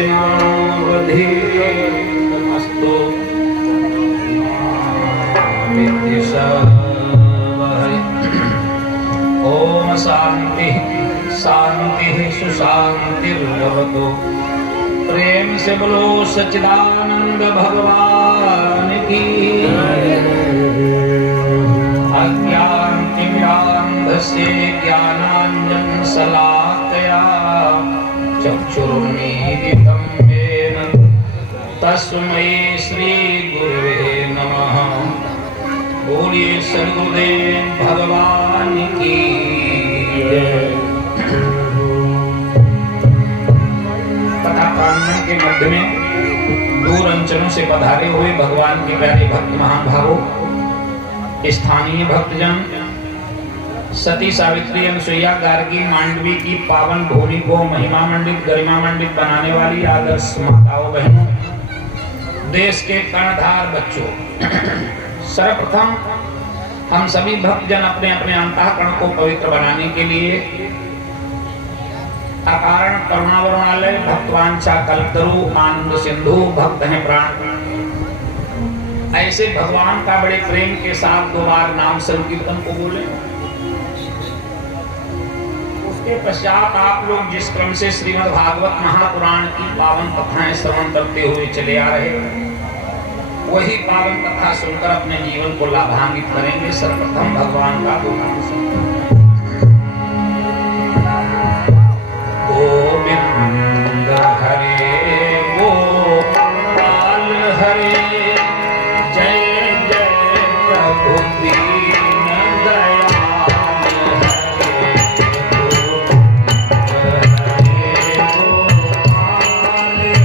तेनावधीतमस्तु ओम शांति शांति सुशांतिर्भवतु। प्रेम से बोलो सच्चिदानंद भगवान की। अज्ञानतिमिरान्धस्य ज्ञानाञ्जन शलाकया चक्षुरुन्मीलितं येन तस्मै श्री गुरुवे नमः। बोलिए सद्गुरुदेव भगवान की। कथा प्रांगण के मध्य में दूर अंचलों से पधारे हुए भगवान के प्यारे भक्त महाभावों, स्थानीय भक्तजन, सती सावित्री अनुसुईया गार्गी मांडवी की पावन भूमि को महिमा मंडित गरिमा मंडित बनाने वाली आदर्श माताओं बहनों, देश के कर्णधार बच्चों, सर्वप्रथम हम सभी भक्तजन अपने अपने अंतःकरण को पवित्र बनाने के लिए अकारण करुणावरुणालय भक्तवांछा कल्पतरु आनंद सिंधु भक्त हैं प्राण, ऐसे भगवान का बड़े प्रेम के साथ 2 बार नाम संकीर्तन को बोले। उसके पश्चात आप लोग जिस क्रम से श्रीमद् भागवत महापुराण की पावन कथाएं श्रवण करते हुए चले आ रहे, वही पावन कथा सुनकर अपने जीवन को लाभान्वित करेंगे। सर्वप्रथम भगवान का नाम गोविंद हरे गोपाल हरे जय जय प्रभु दीन दयाल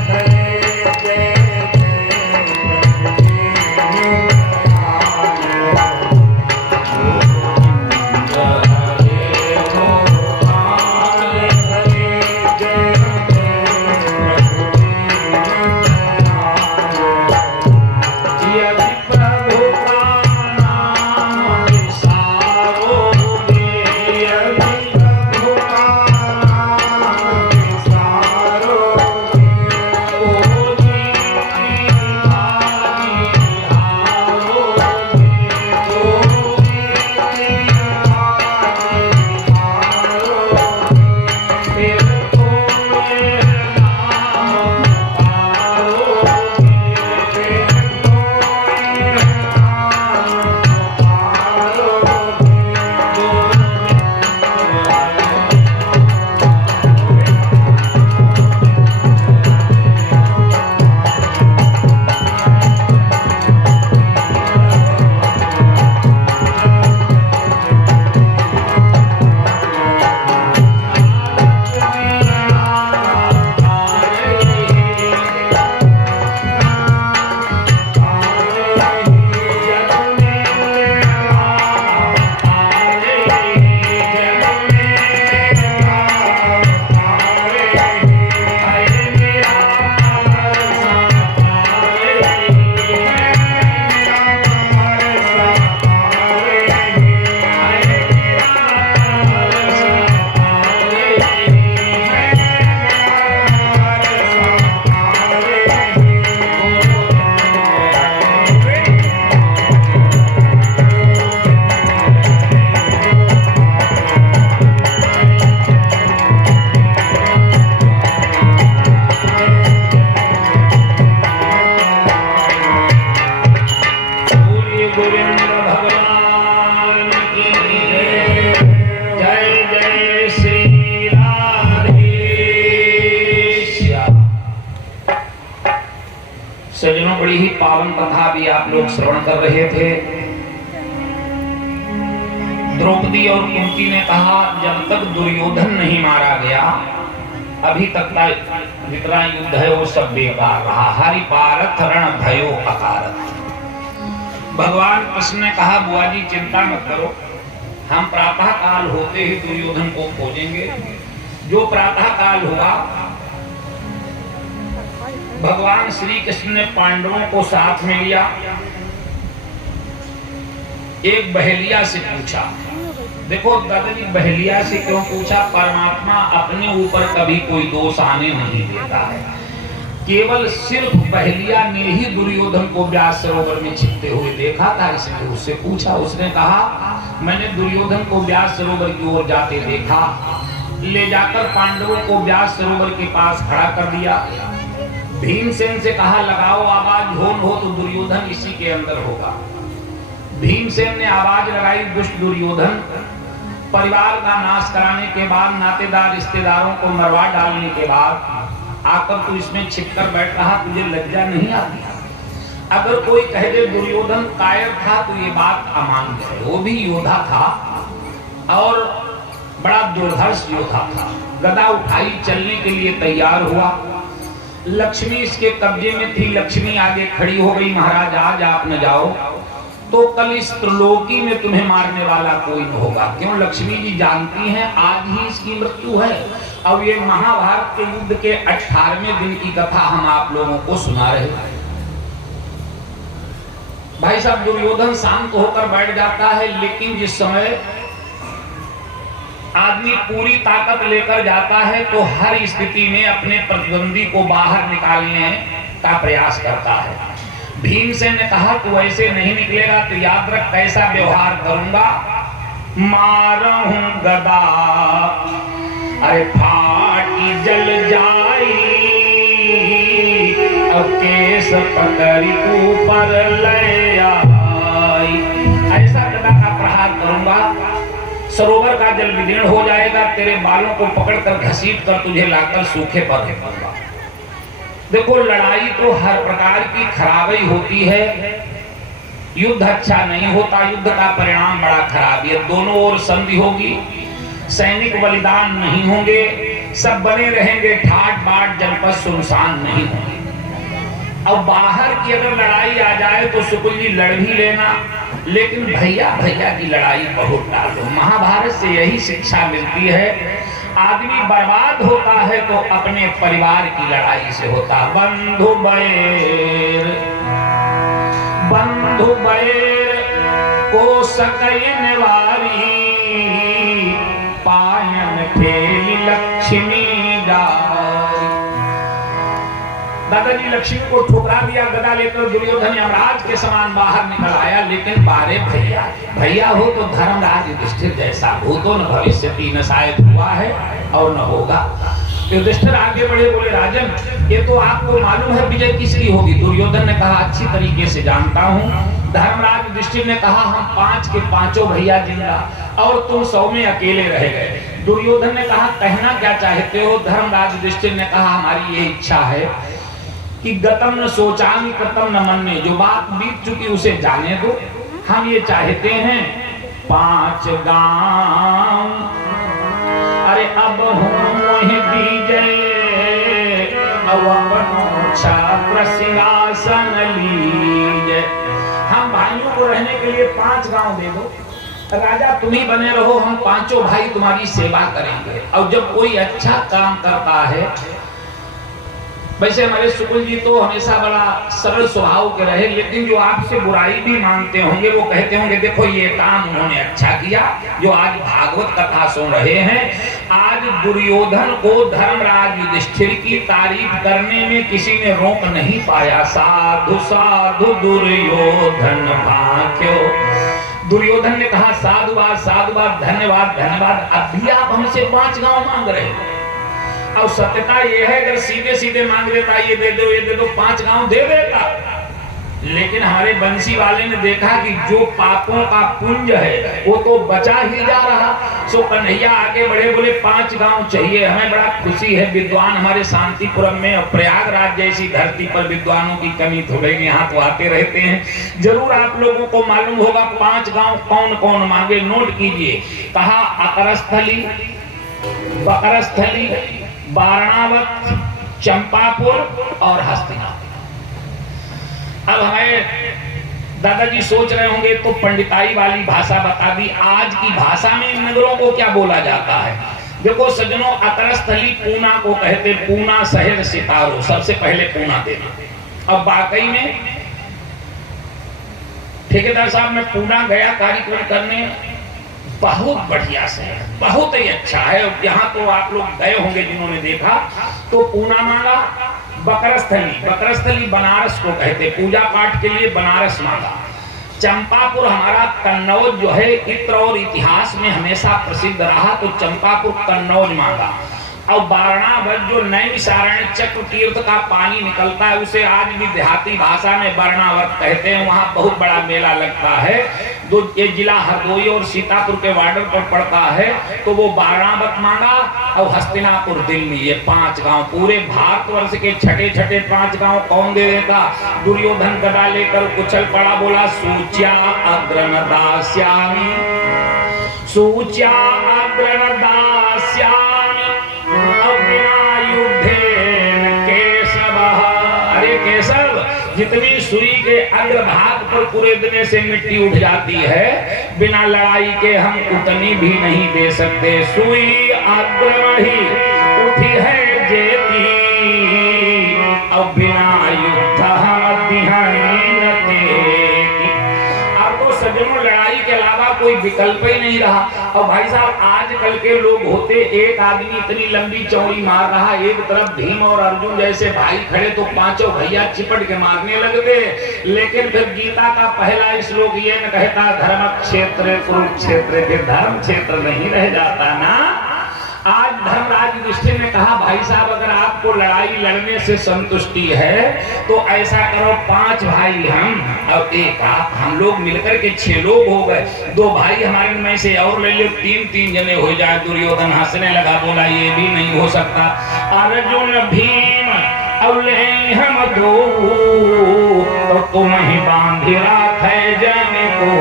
हरे गोपाल हरे जय बड़ी ही पावन कथा भी आप लोग श्रवण कर रहे थे। द्रौपदी और कुंती ने कहा, जब तक दुर्योधन नहीं मारा गया अभी तक का जितना युद्ध है वो सब बेकार रहा। हरि पारथ रण भयो अकारथ। भगवान कृष्ण ने कहा, बुआ जी चिंता मत करो, हम प्रातः काल होते ही दुर्योधन को खोजेंगे। जो प्रातः काल हुआ, भगवान श्री कृष्ण ने पांडवों को साथ में लिया। एक बहेलिया से पूछा, देखो दादाजी बहेलिया से क्यों पूछा? परमात्मा अपने ऊपर कभी कोई दोष आने नहीं देता है। केवल सिर्फ पहलिया ने ही दुर्योधन को व्यास सरोवर में छिपते हुए देखा था। इसलिए उससे पूछा, उसने कहा मैंने दुर्योधन को व्यास सरोवर की ओर जाते देखा। ले जाकर पांडवों को व्यास सरोवर के पास खड़ा कर दिया। भीमसेन से कहा लगाओ आवाज, हो न हो तो दुर्योधन इसी के अंदर होगा। भीमसेन ने आवाज लगाई, दुष्ट दुर्योधन, परिवार का नाश कराने के बाद, नातेदार रिश्तेदारों को मरवा डालने के बाद आकर तू इसमें छिपकर बैठ रहा, तुझे लज्जा नहीं आती? अगर कोई कह दे दुर्योधन कायर था तो ये बात अमान्य है। वो भी योद्धा था और बड़ा दुर्धर्ष योद्धा था। गदा उठाई, चलने के लिए तैयार हुआ। लक्ष्मी इसके कब्जे में थी। लक्ष्मी आगे खड़ी हो गई, महाराज आज आप न जाओ तो कल इस त्रिलोकी में तुम्हें मारने वाला कोई न होगा। क्यों? लक्ष्मी जी जानती हैं आज ही इसकी मृत्यु है। अब ये महाभारत के युद्ध के 18वें दिन की कथा हम आप लोगों को सुना रहे हैं। भाई साहब, दुर्योधन शांत होकर बैठ जाता है, लेकिन जिस समय आदमी पूरी ताकत लेकर जाता है तो हर स्थिति में अपने प्रतिद्वंदी को बाहर निकालने का प्रयास करता है। भीमसेन ने कहा तू ऐसे नहीं निकलेगा तो याद रख कैसा व्यवहार करूंगा। मारहूं गदा, अरे फाटी जल जाई, अब केस पकड़ी ऊपर ले आई। ऐसा गदा का प्रहार करूंगा, सरोवर का जल विदीर्ण हो जाएगा, तेरे बालों को पकड़कर घसीट कर तुझे लाकर सूखे पर फेंकूंगा। देखो, लड़ाई तो हर प्रकार की खराबी होती है, युद्ध अच्छा नहीं होता, युद्ध का परिणाम बड़ा खराब है। दोनों ओर संधि होगी, सैनिक बलिदान नहीं होंगे, सब बने रहेंगे ठाट बाट, जनपद सुनसान नहीं होंगे। अब बाहर की अगर लड़ाई आ जाए तो सुकुल जी लड़ भी लेना, लेकिन भैया भैया की लड़ाई बहुत टालो। महाभारत से यही शिक्षा मिलती है, आदमी बर्बाद होता है तो अपने परिवार की लड़ाई से होता। बंधु बैर, बंधु बैर को सकैन वारी, पायन खेली लक्ष्मी जाई। दादाजी लक्ष्मी को ठुकरा दिया, गदा लेकर दुर्योधन यमराज के समान बाहर निकल आया। लेकिन बारे भैया भैया हो तो धर्मराज युधिष्ठिर जैसा, भूतो न भविष्यति, न शायद हुआ है और न होगा। युधिष्ठिर आगे बढ़े, बोले राजन ये तो आपको मालूम है विजय किसकी होगी? दुर्योधन ने कहा अच्छी तरीके से जानता हूँ। धर्मराज युधिष्ठिर ने कहा हम 5 के 5 भैया जिंदा और तुम 100 में अकेले रह गए। दुर्योधन ने कहा कहना क्या चाहते हो? धर्मराज युधिष्ठिर ने कहा हमारी ये इच्छा है कि गतम न सोचामी कृतम न मन्ये, जो बात बीत चुकी उसे जाने दो। हम ये चाहते हैं 5 गांव, अरे अब मोह दीजिए, छात्र सिंहासन लीजिए। हम भाइयों को रहने के लिए 5 गांव दे दो, राजा तुम ही बने रहो, हम 5 भाई तुम्हारी सेवा करेंगे। और जब कोई अच्छा काम करता है, वैसे हमारे सुकुल जी तो हमेशा बड़ा सरल स्वभाव के रहे, लेकिन जो आपसे बुराई भी मानते होंगे वो कहते होंगे देखो ये काम उन्होंने अच्छा किया। जो आज भागवत कथा सुन रहे हैं, आज दुर्योधन को धर्मराज युधिष्ठिर की तारीफ करने में किसी ने रोक नहीं पाया। साधु साधु दुर्योधन भाग्यो, दुर्योधन ने कहा साधुवाद साधुवाद, धन्यवाद धन्यवाद। अब भी आप हमसे 5 गांव मांग रहे हैं। और सत्यता यह है अगर सीधे सीधे मांग देता ये दे दो 5 गांव दे देता, लेकिन हमारे बंसी वाले ने देखा कि जो पापों का पुंज है वो तो बचा ही जा रहा। सो कन्हैया आगे बढ़े, बोले 5 गांव चाहिए हमें। बड़ा खुशी है, विद्वान हमारे शांतिपुरम में और प्रयागराज जैसी धरती पर विद्वानों की कमी थोड़ी, यहाँ तो आते रहते हैं। जरूर आप लोगों को मालूम होगा 5 गांव कौन कौन मांगे, नोट कीजिए। कहा अकरस्थली, बकरस्थली, वारणावत, चंपापुर और हस्तिनापुर। अब हमें दादाजी सोच रहे होंगे तो पंडिताई वाली भाषा बता दी। आज की भाषा में इन नगरों को क्या बोला जाता है? देखो सज्जनों, अकरस्थली पूना को कहते, पूना शहर सितारो, सबसे पहले पूना देना। अब वाकई में ठेकेदार साहब मैं पूना गया कार्यक्रम करने, बहुत बढ़िया शहर, बहुत ही अच्छा है। यहाँ तो आप लोग गए होंगे जिन्होंने देखा। तो पूना मांगा, बकरस्थली बनारस को कहते, पूजा पाठ के लिए बनारस मांगा। चंपापुर हमारा कन्नौज जो है इत्र और इतिहास में हमेशा प्रसिद्ध रहा, तो चंपापुर कन्नौज मांगा। और बारणावत जो नैमिषारण्य चक्र तीर्थ का पानी निकलता है उसे आज भी देहाती भाषा में बारणावत कहते हैं। वहाँ बहुत बड़ा मेला लगता है। ये जिला हरदोई और सीतापुर के बॉर्डर पर पड़ता है, तो वो बारणावत मांगा। और हस्तिनापुर दिल्ली, ये 5 गांव पूरे भारतवर्ष के छठे 5 गांव कौन दे देता? दुर्योधन गदा लेकर उछल पड़ा, बोला सूच्या अग्रनदास्यामि, सूच्या अग्रनदास्यामि अरे केशव, जितनी सुई के अग्रभाग पर पूरे दिन से मिट्टी उठ जाती है, बिना लड़ाई के हम उतनी भी नहीं दे सकते। सुई अग्र ही उठी है जेती, अब बिना युद्ध हम दिहानी न देती। अब तो सज्जनों लड़ाई के अलावा कोई विकल्प ही नहीं रहा। और भाई साहब आजकल के लोग होते, एक आदमी इतनी लंबी चौड़ी मार रहा, एक तरफ भीम और अर्जुन जैसे भाई खड़े, तो पांचों भैया चिपट के मारने लगते। लेकिन फिर गीता का पहला श्लोक ये न कहता धर्म क्षेत्र कुरुक्षेत्र, फिर धर्म क्षेत्र नहीं रह जाता ना। आज धर्मराज युधिष्ठिर ने कहा भाई साहब अगर आपको लड़ाई लड़ने से संतुष्टि है तो ऐसा करो, 5 भाई हम और 1 आप, हम लोग मिलकर के 6 लोग हो गए। 2 भाई हमारे में से और ले लो, 3 जने हो जाए। दुर्योधन हंसने लगा, बोला ये भी नहीं हो सकता। अर्जुन भीम अवले हम 2 तो तुम ही बांधी राखे जाने को।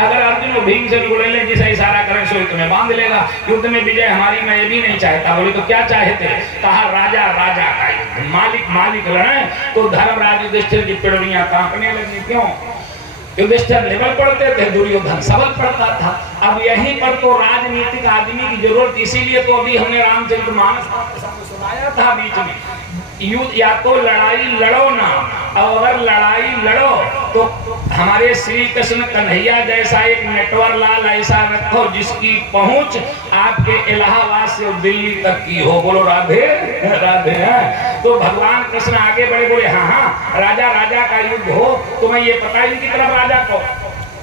अगर अर्जुन भीम से बोले ले जिसे इशारा करें सो तुम्हें बांध लेगा, युद्ध में विजय हमारी मैं भी नहीं चाहता। बोले तो क्या चाहते? कहा राजा राजा का युद्ध, मालिक लड़े। तो धर्मराज युधिष्ठिर की पिड़ियां कांपने लगी। क्यों? युधिष्ठिर लेवल पढ़ते थे, दुर्योधन सबक पढ़ता था। अब यहीं पर तो राजनीतिक आदमी की जरूरत, इसीलिए तो अभी हमने रामचरितमानस सुनाया था बीच में। युद्ध या तो लड़ाई लड़ो ना, और अगर लड़ाई लड़ो तो हमारे श्री कृष्ण कन्हैया जैसा एक नटवर लाल ऐसा रखो जिसकी पहुंच आपके इलाहाबाद से दिल्ली तक की हो। बोलो राधे राधे। तो भगवान कृष्ण आगे बढ़े, बोले हाँ राजा राजा का युद्ध हो, तुम्हें ये पता इनकी तरफ राजा को?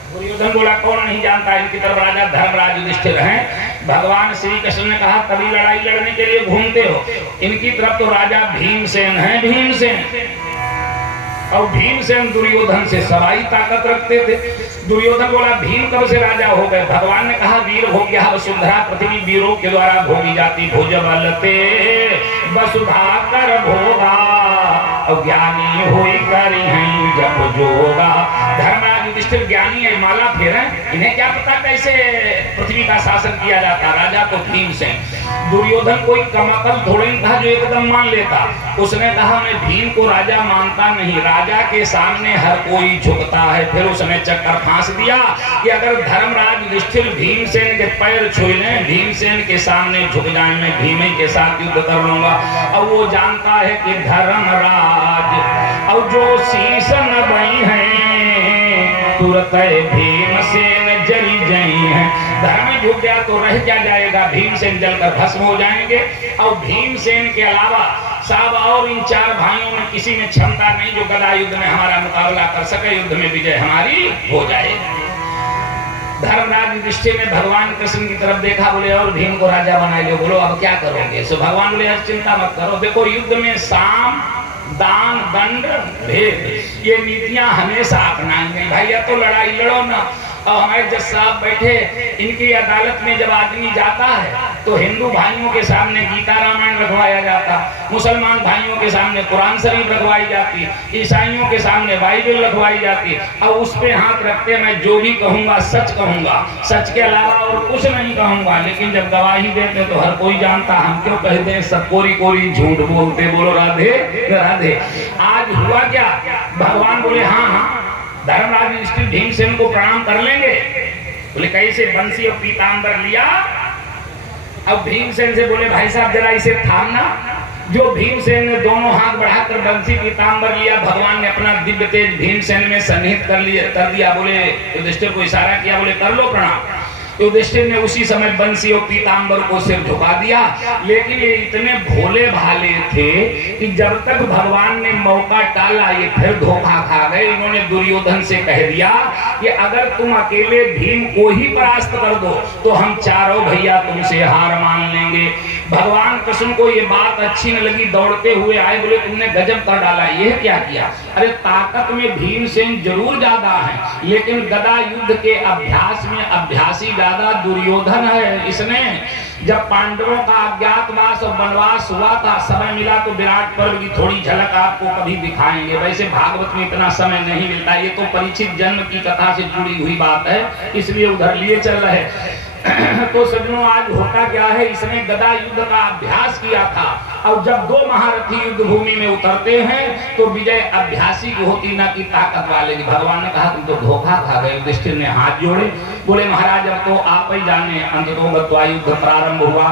दुर्योधन बोला कौन नहीं जानता, इनकी तरफ राजा धर्मराज युधिष्ठिर हैं। भगवान श्री कृष्ण ने कहा कभी लड़ाई लड़ने के लिए घूमते हो, इनकी तरफ तो राजा भीमसेन है। भीमसेन और भीमसेन दुर्योधन से सवाई ताकत रखते थे। दुर्योधन बोला भीम कब से राजा हो गए? भगवान ने कहा वीर भोग्या वसुंधरा पृथ्वी वीरों के द्वारा भोगी जाती, भोज बलते वसुधा कर भोगा, ज्ञानी हुई करी हैं जब जोगा। धर्मराज युधिष्ठिर ज्ञानी है, माला फेरे, इन्हें क्या पता कैसे पृथ्वी का शासन किया जाता। राजा तो भीमसेन। दुर्योधन कोई कमकल थोड़े ही था जो एकदम मान लेता। उसने कहा मैं भीम को राजा मानता नहीं, राजा के सामने हर कोई झुकता है। फिर उसने चक्कर फांस दिया कि अगर धर्मराज युधिष्ठिर भीमसेन के पैर छू लें, भीमसेन के सामने झुक जाए, मैं भीम के साथ युद्ध कर लूंगा। और वो जानता है कि धर्मराज और जो शीश न बई है तुरंत भीमसेन जल गई है। धर्म झुक गया तो रह क्या जाएगा? भीमसेन जलकर भस्म हो जाएंगे। और भीमसेन के अलावा सब और इन 4 भाइयों में किसी में क्षमता नहीं जो गदा युद्ध में हमारा मुकाबला कर सके। युद्ध में विजय हमारी हो जाएगी। धर्मराज युधिष्ठिर ने भगवान कृष्ण की तरफ देखा, बोले और भीम को राजा बना लो। बोलो अब क्या करोगे? सो भगवान बोले चिंता मत करो, देखो युद्ध में साम दान दंड भेद ये नीतियां हमेशा अपनाएंगे। भैया तो लड़ाई लड़ो ना। और हमारे जज साहब बैठे, इनकी अदालत में जब आदमी जाता है तो हिंदू भाइयों के सामने गीता रामायण रखवाया जाता, मुसलमान भाइयों के सामने कुरान शरीफ रखवाई जाती, ईसाइयों के सामने बाइबल रखवाई जाती। और उस पे हाथ रखते मैं जो भी कहूंगा सच कहूंगा, सच के अलावा और कुछ नहीं कहूंगा। लेकिन जब गवाही देते तो हर कोई जानता हम क्यों कहते हैं, सब कोरी कोरी झूठ बोलते। बोलो राधे राधे। आज हुआ क्या? भगवान बोले हाँ धर्मराज युधिष्ठिर भीमसेन को प्रणाम कर लेंगे। बोले कैसे? बंसी और पीतांबर लिया। अब भीमसेन से बोले भाई साहब जरा इसे थामना। जो भीमसेन ने दोनों हाथ बढ़ाकर बंसी पीतांबर लिया, भगवान ने अपना दिव्य तेज भीमसेन में सन्निहित कर दिया। बोले युधिष्ठिर को इशारा किया, बोले कर लो प्रणाम। युधिष्ठिर ने उसी समय बंसी और पीतांबर को सिर झुका दिया। लेकिन ये इतने भोले भाले थे कि जब तक भगवान ने मौका टाला ये फिर धोखा खा गए। इन्होंने दुर्योधन से कह दिया कि अगर तुम अकेले भीम को ही परास्त कर दो तो हम चारों भैया तुमसे हार मान लेंगे। भगवान कृष्ण को ये बात अच्छी न लगी, दौड़ते हुए आए, बोले तुमने गजब कर डाला, यह क्या किया? अरे ताकत में भीमसेन जरूर ज्यादा है, लेकिन गदा युद्ध के अभ्यास में अभ्यासी ज्यादा दुर्योधन है। इसने जब पांडवों का अज्ञातवास और वनवास हुआ था, समय मिला तो विराट पर्व की थोड़ी झलक आपको कभी दिखाएंगे। वैसे भागवत में इतना समय नहीं मिलता, ये तो परीक्षित जन्म की कथा से जुड़ी हुई बात है, इसलिए उधर लिए चल रहे। तो सज्जनों, आज होता क्या है, इसने गदा युद्ध का अभ्यास किया था, और जब दो महारथी युद्ध भूमि में उतरते हैं तो विजय अभ्यासी की होती, ना कि ताकत वाले की। भगवान ने कहा तुम तो धोखा खा गए। युधिष्ठिर ने हाथ जोड़े, बोले महाराज अब तो आप ही जाने। अंततः गत्वा युद्ध प्रारंभ हुआ।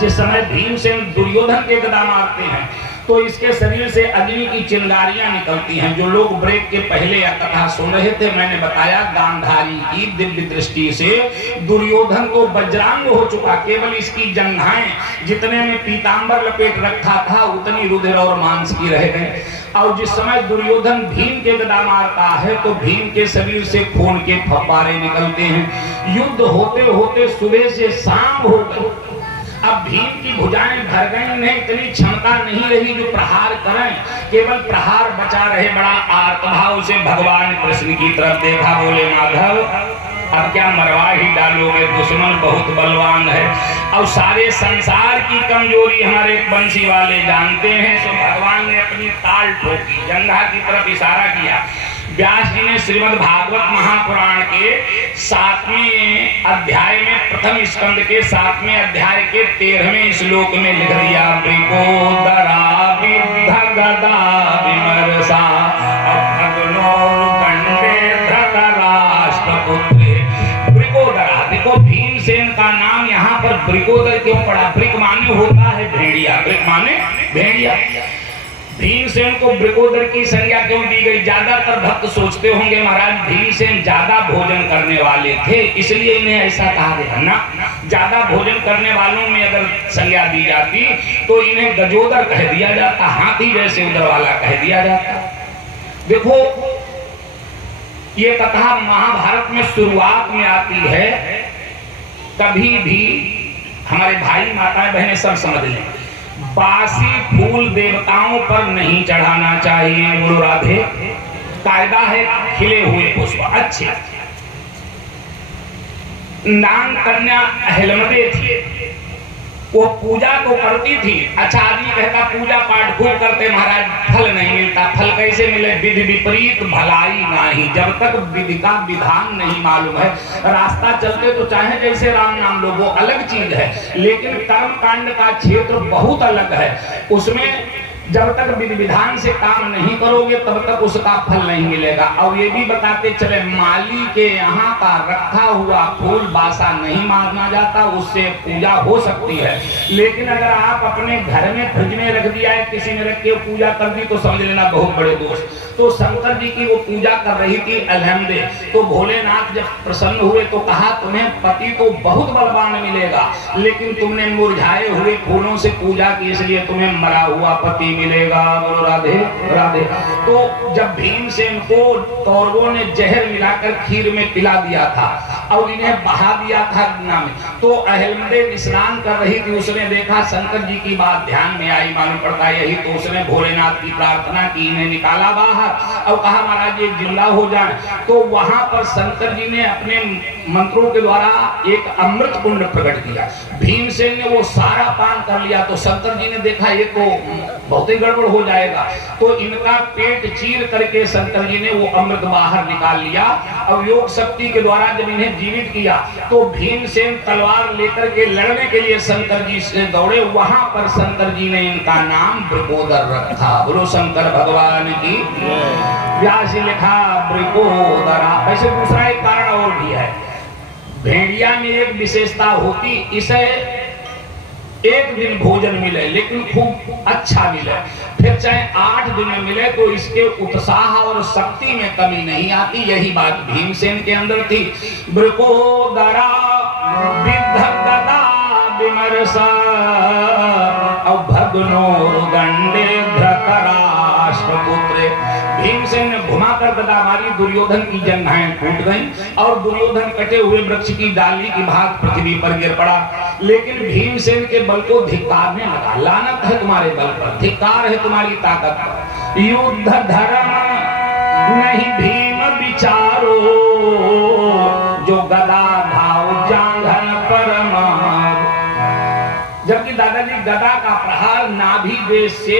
जिस समय भीमसेन दुर्योधन के गदा मारते हैं तो इसके शरीर से अग्नि की चिंगारियां निकलती हैं। जो लोग ब्रेक के पहले यह कथा सुन रहे थे, मैंने बताया गांधारी की दिव्य दृष्टि से दुर्योधन तो वज्रांग हो चुका, केवल इसकी जंघाएं जितने में पीतांबर लपेट रखा था उतनी रुधिर और मांस की रह गए। और जिस समय दुर्योधन भीम के गदा मारता है तो भीम के शरीर से खून के फव्वारे निकलते हैं। युद्ध होते होते सुबह से शाम हो गई। अब भीम की भुजाएं भर गई, उन्हें इतनी क्षमता नहीं रही जो प्रहार करें, केवल प्रहार बचा रहे। बड़ा आर्तभाव से भगवान कृष्ण की तरफ देखा, बोले माधव अब क्या मरवा ही डालोगे, दुश्मन बहुत बलवान है और सारे संसार की कमजोरी हमारे बंसी वाले जानते हैं। तो भगवान ने अपनी ताल ठोकी, जंघा की तरफ इशारा किया। व्यास जी ने श्रीमद् भागवत महापुराण के 7वें अध्याय में प्रथम स्कंद के 7वें अध्याय के 13वें श्लोक में लिख दिया, ब्रिकोदरा विद्ध गदा विमर्शा अभग्नोर्दंडे धृतराष्ट्रपुत्रे। ब्रिकोदरा, देखो भीमसेन का नाम यहाँ पर ब्रिकोदर क्यों पड़ा? ब्रिक माने होता है भेड़िया, ब्रिक माने भेड़िया। भीमसेन को ब्रिकोदर की संज्ञा क्यों दी गई? ज्यादातर भक्त सोचते होंगे महाराज भीमसेन ज्यादा भोजन करने वाले थे इसलिए इन्हें ऐसा कहा गया ना। ज्यादा भोजन करने वालों में अगर संज्ञा दी जाती तो इन्हें गजोदर कह दिया जाता, हाथी जैसे उदर वाला कह दिया जाता। देखो ये कथा महाभारत में शुरुआत में आती है। कभी भी हमारे भाई माताएं बहनें सब समझ लें, बासी फूल देवताओं पर नहीं चढ़ाना चाहिए। गुरु राधे, कायदा है खिले हुए पुष्प अच्छे। नाग कन्या अहलमदे थी, वो पूजा तो करती थी। अच्छा आदमी कहता पूजा पाठ खूब करते महाराज, फल नहीं मिलता। फल कैसे मिले? विधि विपरीत भलाई नहीं। जब तक विधि का विधान नहीं मालूम है, रास्ता चलते तो चाहे जैसे राम नाम लो, वो अलग चीज है, लेकिन कर्म कांड का क्षेत्र बहुत अलग है। उसमें जब तक विधि विधान से काम नहीं करोगे तब तक उसका फल नहीं मिलेगा। और ये भी बताते चले, माली के यहाँ का रखा हुआ फूल बासा नहीं मारना जाता, उससे पूजा हो सकती है। लेकिन अगर आप अपने घर में फ्रिज में रख दिया है, किसी ने रख के पूजा कर दी तो समझ लेना बहुत बड़े दोष। तो शंकर जी की वो पूजा कर रही थी अलहमदे, तो भोलेनाथ जब प्रसन्न हुए तो कहा तुम्हें पति तो बहुत बलवान मिलेगा, लेकिन तुमने मुरझाए हुए फूलों से पूजा की इसलिए तुम्हें मरा हुआ पति मिलेगा। बोलो राधे राधे। तो जब भीमसेन को कौरवों ने जहर मिलाकर खीर में पिला दिया था और इन्हें बहा दिया था गंगा में, तो अहलमदे स्नान कर रही थी। उसने देखा शंकर जी की बात ध्यान में आई, मालूम पड़ता यही, तो उसने भोलेनाथ की प्रार्थना की, इन्हें निकाला बाहर और कहा महाराज ये जिंदा हो जाए। तो वहां पर शंकर जी ने अपने मंत्रों के द्वारा एक अमृत कुंड प्रकट किया। भीमसेन ने वो सारा पान कर लिया तो शंकर जी ने देखा ये तो बहुत ही गड़बड़ हो जाएगा, तो इनका पेट चीर करके शंकर जी ने वो अमृत बाहर निकाल लिया और योग शक्ति के द्वारा जब इन्हें जीवित किया तो भीमसेन तलवार लेकर के लड़ने के लिए शंकर जी से दौड़े। वहां पर शंकर जी ने इनका नाम ब्रिकोदर रखा। बोलो शंकर भगवान की। व्यास जी लिखा ब्रिकोदरा। वैसे दूसरा एक कारण और भी है, भेड़िया में एक विशेषता होती, इसे एक दिन भोजन मिले लेकिन खूब अच्छा मिले, फिर चाहे 8 दिन में मिले तो इसके उत्साह और शक्ति में कमी नहीं आती। यही बात भीमसेन के अंदर थी। वृकोदरा विद्धगदा विमर्शा भग्नोर्दंडे धृतराष्ट्रपुत्रे। भीमसेन ने घुमाकर गदा मारी, दुर्योधन की जंघाएं टूट गईं और दुर्योधन कटे हुए वृक्ष की डाली की भाग पृथ्वी पर गिर पड़ा। लेकिन भीमसेन के बल को धिक्कारने लगा। लानत है तुम्हारे बल पर, धिक्कार है तुम्हारी ताकत पर। युद्ध धर्म नहीं भीम विचारो, जो गदा धाव जांघन पर मार। जबकि दादाजी गदा का प्रहार नाभि देश से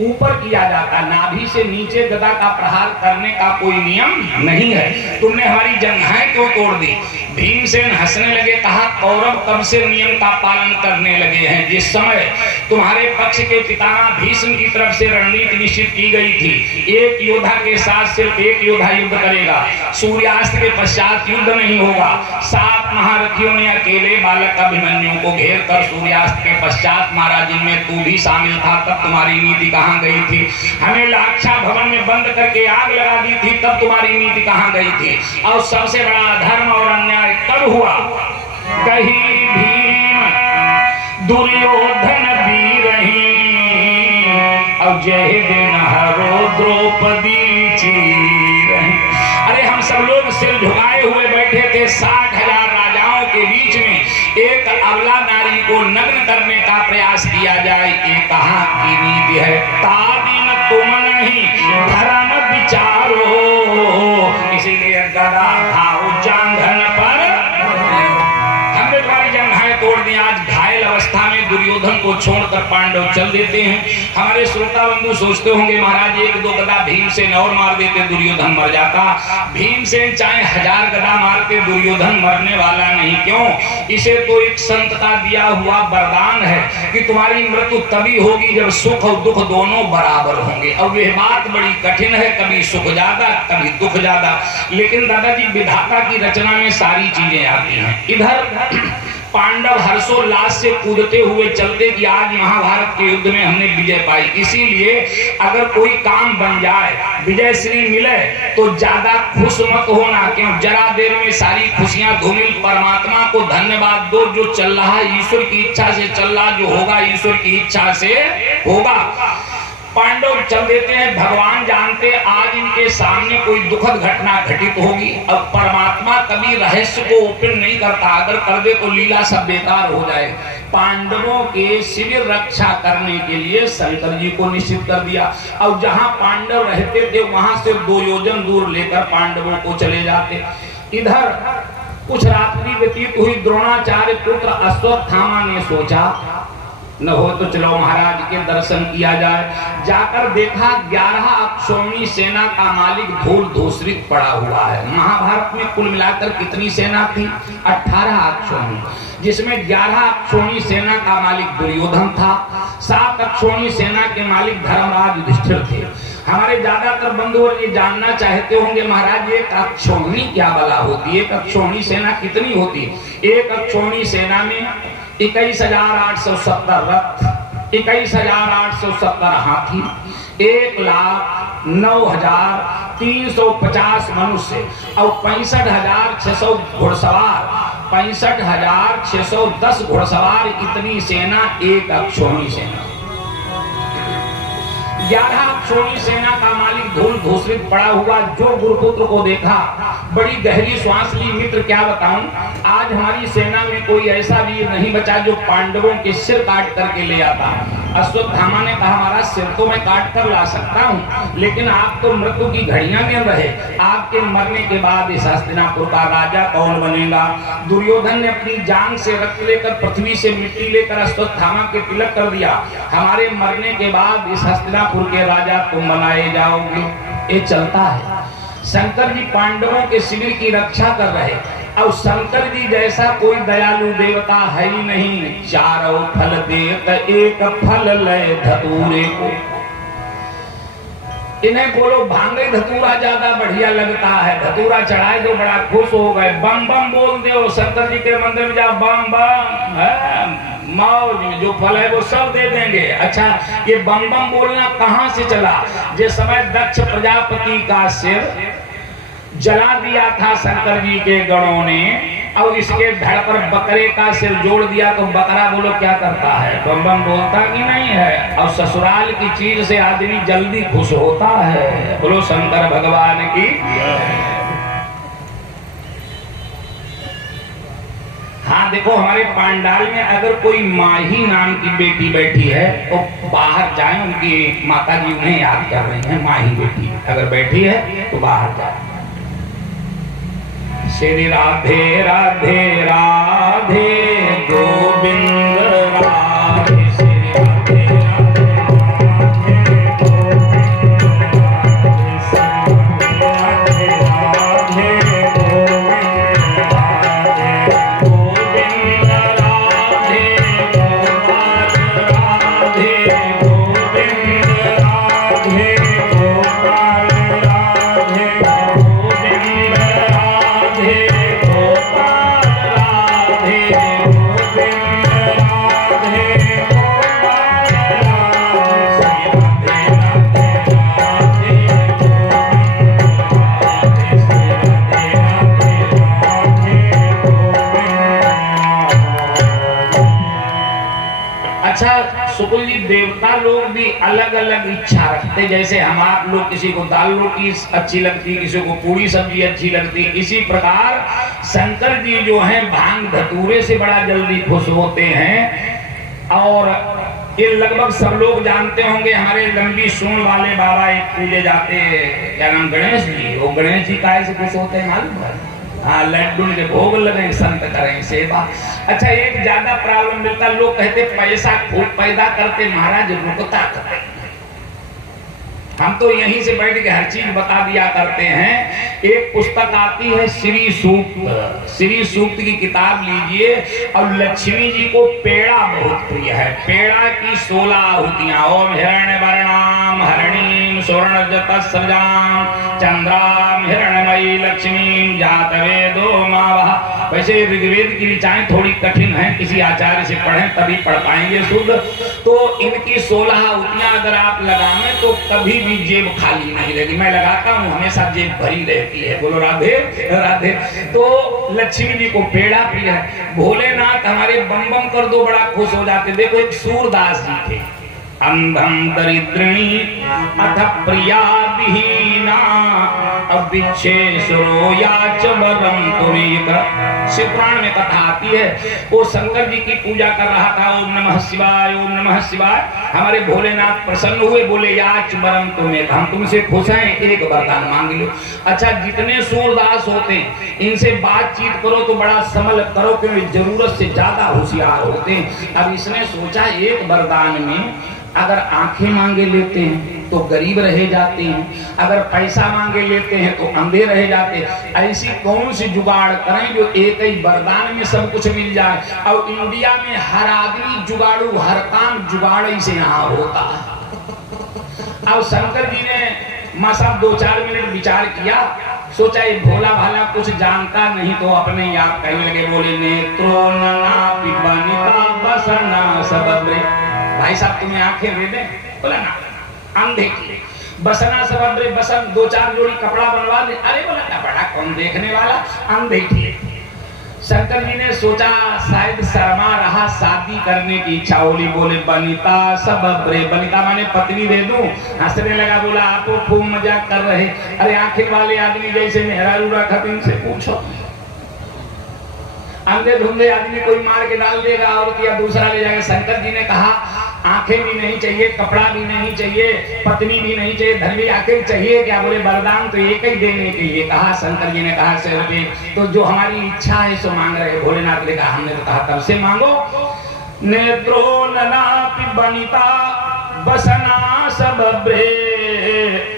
ऊपर किया जाता, नाभि से नीचे गदा का प्रहार करने का कोई नियम नहीं है। तुमने हमारी जंघाएं क्यों तोड़ दी? भीमसेन हंसने लगे, कहा कौरव कब से नियम का पालन करने लगे हैं? जिस समय तुम्हारे पक्ष के पितामह भीष्म की तरफ से रणनीति निश्चित की गई थी, एक योद्धा के साथ सिर्फ एक योद्धा युद्ध करेगा, सूर्यास्त के पश्चात युद्ध नहीं होगा। 7 महारथियों ने अकेले बालक अभिमन्यु को घेर कर सूर्यास्त के पश्चात मारा, जिनमें तू भी शामिल था। तब तुम्हारी नीति कहां गई थी? हमें लाक्षा भवन में बंद करके आग लगा दी थी, तब तुम्हारी नीति कहां गई थी? और सबसे बड़ा धर्म और अन्याय तब हुआ कहीं भीम दुर्योधन वीरहीन, और जय दिन हरो द्रौपदी चीरहीन। अरे हम सब लोग सिर झुकाए हुए बैठे थे, 60,000 राजाओं के बीच में एक अबला नारी को नग्न करने का प्रयास किया जाए, ये कहां की नीति है? तादिन तुम नहीं धर्म विचारो, इसीलिए गदा धाव जांघन पर हमने तुम्हारी जंघाएं तोड़ दी। आज घायल अवस्था में दुर्योधन को छोड़कर पांडव चल देते हैं। हमारे श्रोता बंधु सोचते होंगे महाराज 1-2 गदा भीमसेन और मार देते दुर्योधन मर जाता। भीमसेन चाहे 1000 गदा मारते दुर्योधन मरने वाला नहीं। क्यों? इसे तो एक संत का दिया हुआ वरदान है कि तुम्हारी मृत्यु तभी होगी जब सुख और दुख दोनों बराबर होंगे। अब यह बात बड़ी कठिन है, कभी सुख ज्यादा कभी दुख ज्यादा, लेकिन दादाजी विधाता की रचना में सारी चीजें आती हैं। इधर पांडव हर्षोल्लास से कूदते हुए चलते कि आज महाभारत के युद्ध में हमने विजय पाई। इसीलिए अगर कोई काम बन जाए, विजय श्री मिले, तो ज्यादा खुश मत होना। क्यों? जरा देर में सारी खुशियां धूमिल। परमात्मा को धन्यवाद दो, जो चल रहा है ईश्वर की इच्छा से चल रहा, जो होगा ईश्वर की इच्छा से होगा। पांडव चल देते हैं। भगवान जानते आज इनके सामने कोई दुखद घटना घटित होगी। अब परमात्मा कभी रहस्य को ओपन नहीं करता, अगर कर दे तो लीला सब बेकार हो जाए। पांडवों के शिविर रक्षा करने के लिए शंकर जी को निश्चित कर दिया। अब जहां पांडव रहते थे वहां से 2 योजन दूर लेकर पांडवों को चले जाते। इधर कुछ रात्रि व्यतीत हुई। द्रोणाचार्य पुत्र अश्वत्थामा ने सोचा न हो तो चलो महाराज के दर्शन किया जाए। जाकर देखा 11 अक्षौणी सेना का मालिक धूल धूसरित पड़ा हुआ है। महाभारत में कुल मिलाकर कितनी सेना थी? 18 अक्षौणी, जिसमें 11 अक्षौणी सेना का मालिक दुर्योधन था, 7 अक्षौणी सेना के मालिक धर्मराज युधिष्ठिर थे। हमारे ज्यादातर बंधु ये जानना चाहते होंगे महाराज एक अक्षौणी क्या बला होती है? एक अक्षौणी सेना कितनी होती? एक अक्षौणी सेना में 21,870 रथ, 21,870 हाथी, 1,09,350 मनुष्य और 65,600 घुड़सवार, 65,610 घुड़सवार। इतनी सेना एक अक्षौणी सेना। 11 अक्षौणी सेना का मालिक धूल धूसरित पड़ा हुआ। जो गुरुपुत्र को देखा बड़ी गहरी श्वास ली। मित्र क्या बताऊं, आज हमारी सेना में कोई ऐसा वीर नहीं बचा जो पांडवों के सिर काट करके ले आता। अश्वत्थामा ने कहा महाराज सिर तो मैं काट कर ला सकता हूं, लेकिन आप तो मृत्यु की घड़ियां गिन रहे। आपके मरने के बाद इस हस्तिनापुर का राजा कौन बनेगा? दुर्योधन ने अपनी जान से रक्त लेकर पृथ्वी से मिट्टी लेकर अश्वत्थामा के तिलक कर दिया। हमारे मरने के बाद इस हस्तिनापुर के राजा तुम बनाए जाओगे। ये चलता है। शंकर जी पांडवों के शिविर की रक्षा कर रहे। अब शंकर जी जैसा कोई दयालु देवता है ही नहीं। 4 फल देत एक फल लय धतूरे को। इन्हें बोलो भांगे धतूरा ज्यादा बढ़िया लगता है, धतूरा चढ़ाए तो बड़ा खुश हो गए। बम बम बोल दो, शंकर जी के मंदिर में जाओ, बम बम मौज में जो फल है वो सब दे देंगे। अच्छा, ये बम बम बोलना कहाँ से चला? जिस समय दक्ष प्रजापति का सिर जला दिया था शंकर जी के गणों ने, और इसके धड़ पर बकरे का सिर जोड़ दिया, तो बकरा बोलो क्या करता है? बम बम बोलता कि नहीं है? और ससुराल की चीज से आदमी जल्दी खुश होता है। बोलो शंकर भगवान की। हाँ देखो, हमारे पांडाल में अगर कोई माही नाम की बेटी बैठी है तो बाहर जाए, उनकी माता जी उन्हें याद कर रही हैं। माही बेटी अगर बैठी है तो बाहर जाए। श्री राधे राधे राधे गोविंद राधे, श्री राधे राधे राधे गोविंद राधे, राधे गोविंद राधे, गोविंद राधे गोपाल राधे, गोविंद राधे गोपाल राधे, गोविंद राधे गोपाल राधे, गोविंद राधे गोपाल राधे, श्री राधे राधे राधे, श्री राधे राधे गोविंद। अच्छा सुकुल जी, देवता लोग भी अलग अलग इच्छा रखते। जैसे हम आप लोग, किसी को दाल रोटी अच्छी लगती, किसी को पूरी सब्जी अच्छी लगती, इसी प्रकार शंकर जी जो हैं भांग धतूरे से बड़ा जल्दी खुश होते हैं। और ये लगभग सब लोग जानते होंगे, हमारे लंबी सूंड वाले बाबा एक पूजे जाते, क्या नाम, गणेश जी। वो गणेश जी काहे से खुश होते हैं मालूम है? हाँ, लड्डू के भोग लगे, संत करें सेवा। अच्छा, एक ज्यादा प्रॉब्लम मिलता, लोग कहते पैसा खूब पैदा करते, महाराज रुकता करते। हम तो यहीं से बैठ के हर चीज बता दिया करते हैं। एक पुस्तक आती है श्री सूक्त, श्री सूक्त की किताब लीजिए, और लक्ष्मी जी को पेड़ा बहुत प्रिय है। पेड़ा की 16 आहुतियां, ओम हिरण्य वर्णाम हरणीम सुवर्णजतस्रजाम चंद्राम हिरण्यमयी लक्ष्मी जातवेदो मावह। वैसे ऋग्वेद की ऋचाएं थोड़ी कठिन हैं, किसी आचार्य से पढ़ें तभी पढ़ पाएंगे शुद्ध। तो इनकी 16 आहुतियां अगर आप लगाएं तो कभी भी जेब खाली नहीं रहेगी। मैं लगाता हूँ, हमेशा जेब भरी रहती है। बोलो राधे राधे। तो लक्ष्मी जी को पेड़ा प्रिय है। भोलेनाथ हमारे बम बम कर दो बड़ा खुश हो जाते। देखो एक सूरदास जी थे, अंधम दरिद्रणी अथ प्रिया विहीना अविच्छेषरो याच वरम तुरीक। शिव पुराण में कथा आती है, वो शंकर जी की पूजा कर रहा था, ओम नमः शिवाय ओम नमः शिवाय। हमारे भोलेनाथ प्रसन्न हुए, बोले याच वरम तुम्हें, हम तुमसे खुश हैं, एक वरदान मांग लो। अच्छा, जितने सूरदास होते हैं इनसे बातचीत करो तो बड़ा समल करो, क्योंकि जरूरत से ज्यादा होशियार होते हैं। अब इसने सोचा एक वरदान में अगर आंखें मांगे लेते हैं तो गरीब रह जाते हैं, अगर पैसा मांगे लेते हैं तो अंधे रह जाते हैं। ऐसी कौन सी जुगाड़ करें जो एक ही वरदान में सब कुछ मिल जाए। और इंडिया में हर आदमी जुगाड़ू, हर काम जुगाड़ से यहाँ होता है। अब शंकर जी ने मासा 2-4 मिनट विचार किया, सोचा ये भोला भाला कुछ जानता नहीं, तो अपने आप कहने लगे, बोले नेत्रो नापि बनिता बसना सबब्रे। भाई साहब तुम्हें आंखें दे दें? बोला ना, अंधे की बसना सबब्रे, बसन 2-4 जोड़ी कपड़ा बनवा दे। अरे बोला क्या बड़ा कौन देखने वाला, अंधे की। शंकर जी ने सोचा शायद शर्मा रहा, शादी करने की इच्छा होली, बोले बनिता सबब्रे। बनिता माने पत्नी दे दूं। हंसने लगा, बोला आप तो खूब मजाक कर रहे। अरे आंखें वाले आदमी जैसे मेहरारू रखा, इनसे पूछो। अंधे धुंधे आदमी कोई मार के डाल देगा और क्या दूसरा ले जाएगा। शंकर जी ने कहा आंखें भी नहीं चाहिए, कपड़ा भी नहीं चाहिए, पत्नी भी नहीं चाहिए, धन भी आखिर चाहिए क्या? बोले वरदान तो एक ही देने के लिए कहा। शंकर जी ने कहा से तो जो हमारी इच्छा है सो मांग रहे। भोलेनाथ ने कहा हमने तो कहा तब से मांगो। नेत्रो ननापि बनिता बसना सबब्रे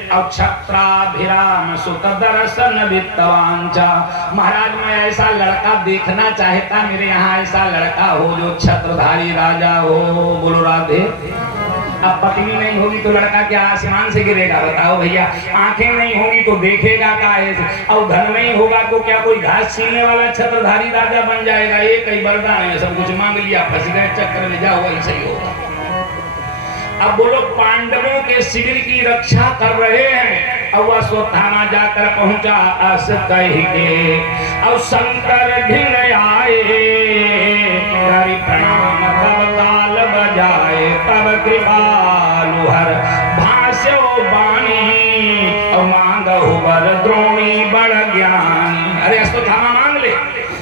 अक्षत्राभिराम सुत दर्शन वित्तवांचा। महाराज मैं ऐसा लड़का देखना चाहता, मेरे यहाँ ऐसा लड़का हो जो छत्रधारी राजा हो। बोलो राधे। अब पत्नी नहीं होगी तो लड़का क्या आसमान से गिरेगा? बताओ भैया। आंखें नहीं होगी तो देखेगा काहे से? और धन नहीं होगा तो क्या कोई घास छीलने वाला छत्रधारी राजा बन जाएगा? एक ही वरदान है, सब कुछ मांग लिया, फंस गए चक्कर में, जाओ वही सही होगा। अब बोलो, पांडवों के शिविर की रक्षा कर रहे हैं और वह स्वधामा जाकर पहुंचा अस कह के, और शंकर भिंग आए करि प्रणाम तब काल बजाए, तब कृपालु हर भाष्यो बानी और मांगहु वर द्रोणी बड़ ज्ञानी। अरे अश्वत्थामा मांग ले।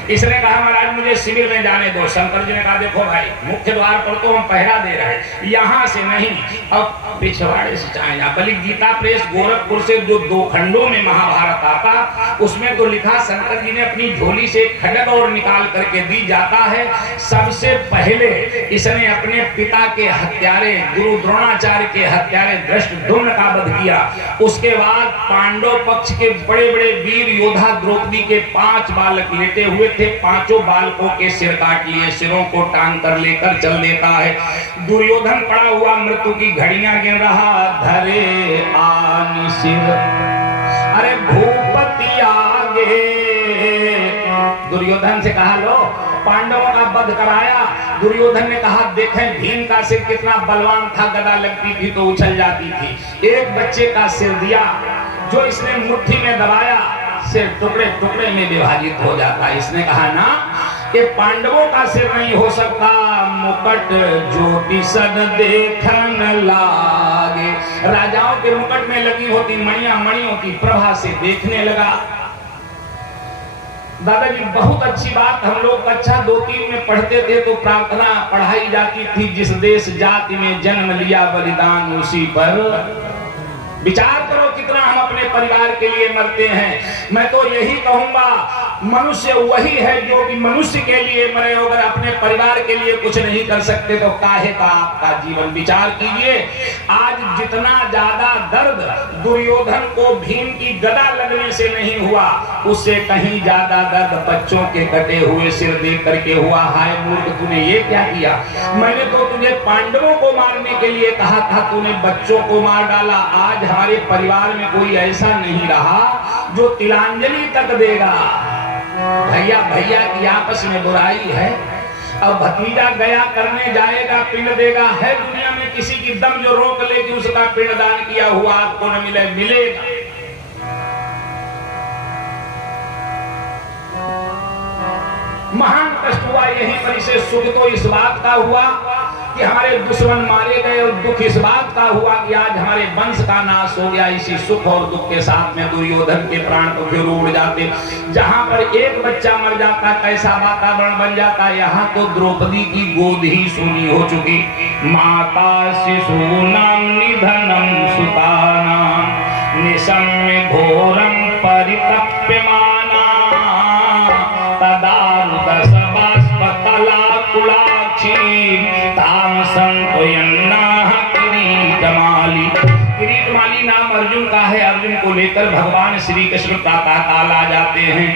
इसने कहा महाराज मुझे शिविर में जाने दो। शंकर जी ने कहा देखो भाई, मुख्य द्वार पर तो हम पहरा दे रहे हैं, यहाँ से नहीं, अब पिछवाड़े से चाहे जा। बल्कि गीता प्रेस गोरखपुर से जो 2 खंडों में महाभारत आता, उसमें तो लिखा, शंकर जी ने अपनी झोली से एक खड्ग और निकाल करके दी। जाता है सबसे पहले इसने अपने पिता के हत्यारे गुरु द्रोणाचार्य के हत्यारे धृष्टद्युम्न का वध किया। उसके बाद पांडव पक्ष के बड़े बड़े वीर योद्धा द्रौपदी के 5 बालक लेटे हुए थे, 5 बालकों के सिर काट लिए, सिरों को टांग कर लेकर चल देता है। दुर्योधन पड़ा हुआ मृत्यु की घड़ियां गिन रहा, धरे आन सिर अरे भूपति आगे। दुर्योधन से कहा लो पांडवों का वध कराया। दुर्योधन ने कहा देखें भीम का सिर कितना बलवान था, गदा लगती थी तो उछल जाती थी। एक बच्चे का सिर दिया, जो इसने मुट्ठी में दबाया, सिर टुकड़े टुकड़े में विभाजित हो जाता। इसने कहा ना कि पांडवों का सिर नहीं हो सकता, मुकुट ज्योति सन देखन लागे। राजाओं के मुकुट में लगी होती मणियां मणियों की प्रभा से देखने लगा। दादाजी बहुत अच्छी बात, हम लोग कक्षा 2-3 में पढ़ते थे तो प्रार्थना पढ़ाई जाती थी, जिस देश जाति में जन्म लिया बलिदान उसी पर। विचार करो कितना हम अपने परिवार के लिए मरते हैं। मैं तो यही कहूंगा मनुष्य वही है जो कि मनुष्य के लिए मरे। अगर अपने परिवार के लिए कुछ नहीं कर सकते तो काहे का आपका जीवन? विचार कीजिए, आज जितना ज्यादा दर्द दुर्योधन को भीम की गदा लगने से नहीं हुआ, उससे कहीं ज्यादा दर्द बच्चों के कटे हुए सिर देख करके हुआ। हाय मूर्ख, तूने ये क्या किया? मैंने तो तुझे पांडवों को मारने के लिए कहा था, तूने बच्चों को मार डाला। आज हमारे परिवार में कोई ऐसा नहीं रहा जो तिलांजलि तक देगा। भैया भैया की आपस में बुराई है, अब भतीजा गया करने जाएगा पिंड देगा। है दुनिया में किसी की दम जो रोक ले कि उसका पिंडदान किया हुआ आपको न मिले? मिलेगा। महान कष्ट हुआ यहीं पर। इसे सुख तो इस बात का हुआ कि हमारे दुश्मन मारे गए, और दुख इस बात का हुआ कि आज हमारे वंश का नाश हो गया। इसी सुख और दुख के साथ में दुर्योधन के प्राण तो फिर उड़ जाते। जहां पर एक बच्चा मर जाता कैसा वातावरण बन जाता। यहाँ तो द्रौपदी की गोद ही सूनी हो चुकी। माता शिशूनां निधनं सुतानां निशम्य घोरं परितप्यमाना किरीटमाली नाम अर्जुन का है। अर्जुन को लेकर भगवान श्री कृष्ण प्रातःकाल आ जाते हैं।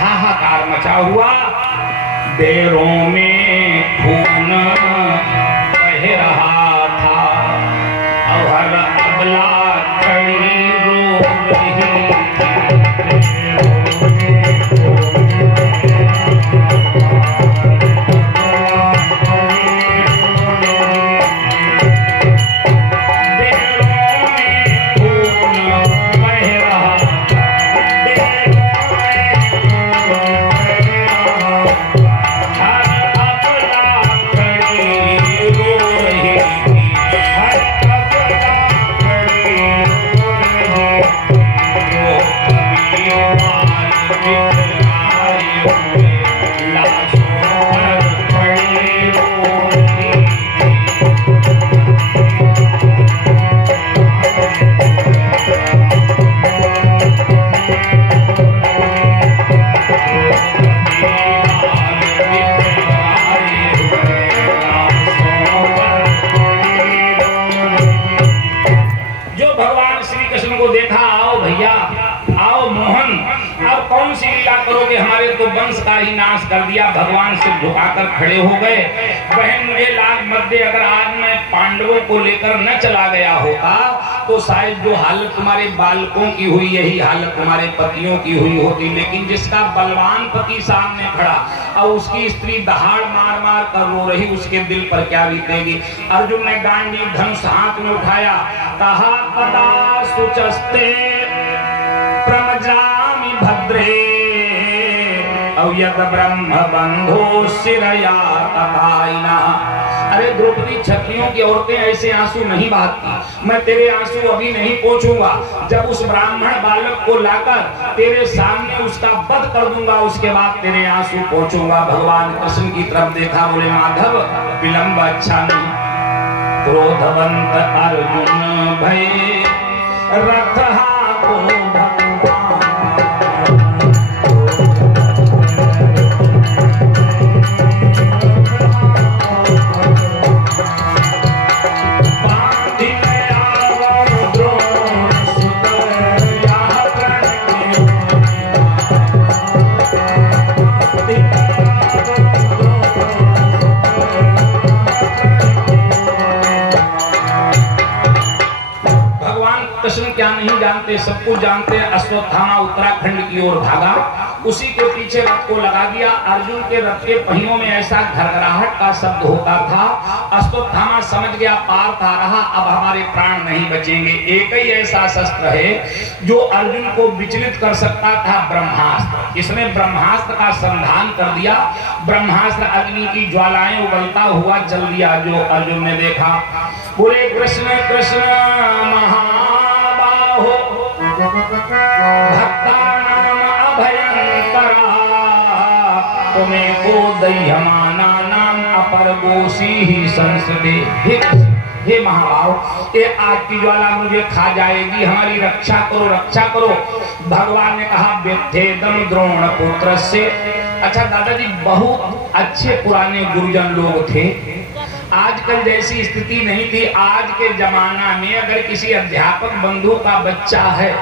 हाहाकार मचा हुआ, देरों में खून बह रहा था और हर अबला खड़ी रो रही थी। करो कि हमारे तो वंश का ही नाश कर दिया। भगवान से झुकाकर खड़े हो गए। बहन मुझे लाज मत दे, अगर आज मैं पांडवों को लेकर न चला गया होता तो शायद जो हालत तुम्हारे बालकों की हुई यही हालत तुम्हारे पतियों की हुई होती। लेकिन जिसका बलवान पति सामने खड़ा और उसकी स्त्री दहाड़ मार मार कर रो रही, उसके दिल पर क्या बीतेगी। अर्जुन ने गांडी धनुष हाथ में उठाया, कहा तदा सुचस्ते प्रमजामि भद्रे अव्यत ब्रह्म बंधो शिरया तथाइना। अरे द्रौपदी, क्षत्रियों की औरतें ऐसे आंसू नहीं बहाती। मैं तेरे आंसू अभी नहीं पोंछूंगा। जब उस ब्राह्मण बालक को लाकर तेरे सामने उसका वध कर दूंगा, उसके बाद तेरे आंसू पोंछूंगा। भगवान कृष्ण की तरफ देखा, बोले माधव विलंब अच्छा नहीं। क्रोधवंत अर्जुन भय रथ को क्या नहीं जानते, सब कुछ जानते हैं। अश्वत्थामा उत्तराखंड की ओर भागा, उसी के पीछे रथ को लगा दिया। अर्जुन के रथ के पहियों में ऐसा घरघराहट का शब्द होता था। अश्वत्थामा समझ गया पार्थ आ रहा, अब हमारे प्राण नहीं बचेंगे। एक ही ऐसा शस्त्र है जो अर्जुन को विचलित कर सकता था, ब्रह्मास्त्र। इसने ब्रह्मास्त्र का संधान कर दिया। ब्रह्मास्त्र अग्नि की ज्वालाएं उगलता हुआ जल दिया, जो अर्जुन ने देखा। बोले कृष्ण कृष्ण महाबाहो भक्तानाम अभयंकरा तुम्हें को दह्यमाना नाम अपरगोसी ही संसदे। हे महाभाव, ये आग की ज्वाला मुझे खा जाएगी, हमारी रक्षा करो, रक्षा करो। भगवान ने कहा व्यथेदम द्रोण पुत्र से। अच्छा दादाजी, बहुत अच्छे पुराने गुरुजन लोग थे। आजकल जैसी स्थिति नहीं थी। आज के जमाना में अगर किसी अध्यापक बंधु का बच्चा है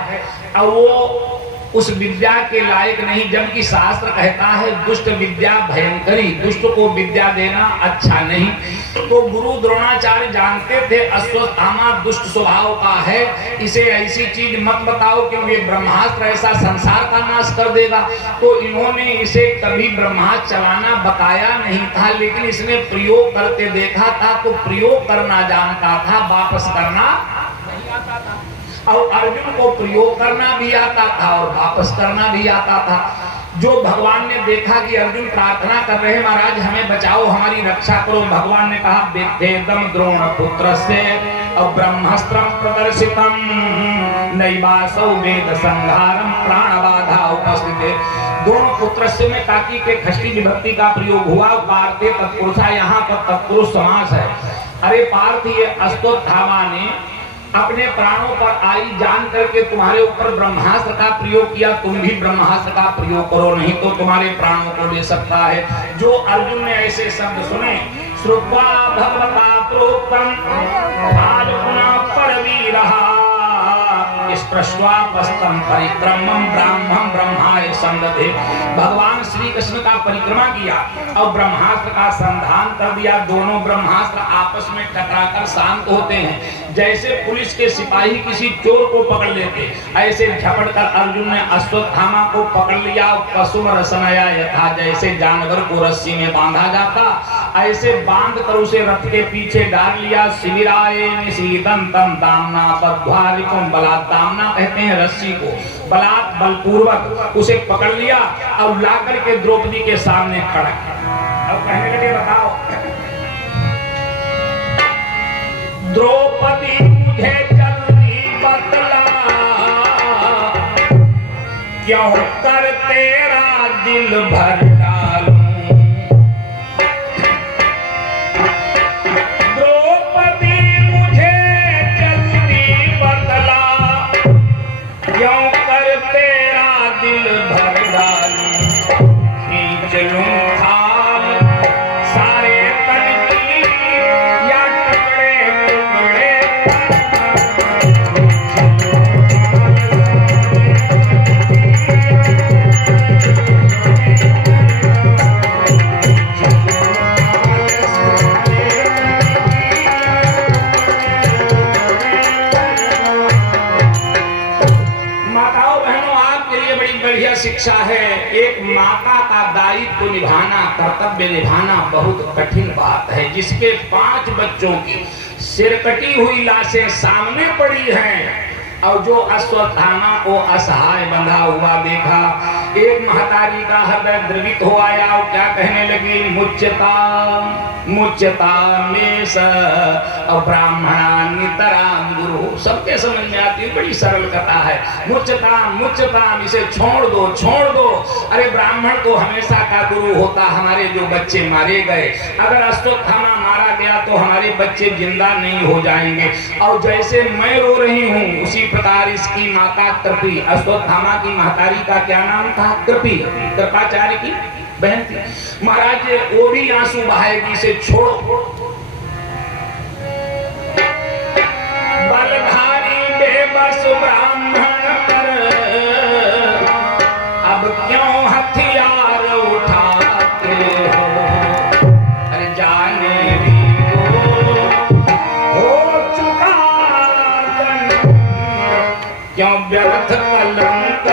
और वो उस विद्या के लायक नहीं, जबकि शास्त्र कहता है दुष्ट विद्या भयंकरी, दुष्ट को विद्या देना अच्छा नहीं। तो गुरु द्रोणाचार्य जानते थे अश्वत्थामा दुष्ट स्वभाव का है, इसे ऐसी चीज मत बताओ कि ये ब्रह्मास्त्र ऐसा संसार का नाश कर देगा। तो इन्होंने इसे कभी ब्रह्मास्त्र चलाना बताया नहीं था, लेकिन इसने प्रयोग करके देखा था, तो प्रयोग करना जानता था, वापस करना नहीं आता था। और अर्जुन को प्रयोग करना भी आता था और वापस करना भी आता था। जो भगवान ने देखा कि अर्जुन प्रार्थना कर रहे हैं, महाराज हमें बचाओ, हमारी रक्षा करो, भगवान ने कहा वेदेदम द्रोण पुत्र से और ब्रह्मास्त्रम प्रदर्शितम नैवासौ वेद संहारम प्राणबाधा उपस्थित। दोनों पुत्र से में काकी के खष्टी विभक्ति का प्रयोग हुआ। पार्थे तत्पुरुषा, यहाँ पर तत्पुरुष समास है। अरे पार्थ, ये अश्वत्थामा ने अपने प्राणों पर आई जान करके तुम्हारे ऊपर ब्रह्मास्त्र का प्रयोग किया, तुम भी ब्रह्मास्त्र का प्रयोग करो, नहीं तो तुम्हारे प्राणों को ले सकता है। जो अर्जुन ने ऐसे शब्द सुने, श्रुत्वा भगवता प्रोक्तम आलुना परवीरः स्पृष्ट्वापस्तम परिक्रमम ब्राह्मण ब्रह्माय संदधे। भगवान श्री कृष्ण का परिक्रमा किया और ब्रह्मास्त्र का संधान कर दिया। दोनों ब्रह्मास्त्र आपस में टकराकर शांत होते हैं। जैसे पुलिस के सिपाही किसी चोर को पकड़ लेते, ऐसे झपटकर अर्जुन ने अश्वत्थामा को पकड़ लिया। पशु रसनया यथा, जैसे जानवर को रस्सी में बांधा जाता, ऐसे बांध कर उसे रथ के पीछे डाल लिया। शिविराय निशीदंतम दामना बद्ध्वारिकुम बलात्, दामना कहते हैं रस्सी को, बलात् बलपूर्वक उसे पकड़ लिया और लाकर के द्रौपदी के सामने खड़ा किया। अब कहने लगे बताओ द्रौपदी मुझे जल्दी बतला, क्यों कर तेरा दिल भर डालूं। द्रौपदी मुझे जल्दी बतला, क्यों कर तेरा दिल भर डालूं। खींच लूं खाल सारे तन की या टुकड़े टुकड़े। माता का दायित्व निभाना, कर्तव्य निभाना बहुत कठिन बात है। जिसके 5 बच्चों की सिरकटी हुई लाशें सामने पड़ी हैं और जो अश्वत्थामा को असहाय बंधा हुआ देखा, एक महतारी का हृदय द्रवित हो आया और क्या कहने लगी, मुच्यता मुच्यता में स और ब्राह्मणा नितराम गुरु। सबके समझ में आती है, बड़ी सरल कथा है। मुच्यता मुच्यता, इसे छोड़ दो छोड़ दो। अरे ब्राह्मण तो हमेशा का गुरु होता। हमारे जो बच्चे मारे गए, अगर अश्वत्थामा मारा गया तो हमारे बच्चे जिंदा नहीं हो जाएंगे। और जैसे मैं रो रही हूँ उसी प्रकार इसकी माता कृपी, अश्वत्थामा की महतारी का क्या नाम था, कृपी, कृपाचार्य की बहन थी। महाराज वो भी आंसू बहाएगी, इसे छोड़ो। बलधारी बेबस ब्राह्मण पर अब क्यों हथियार उठाते हो, अरे जाने हो चुका क्यों व्यर्थ कलंक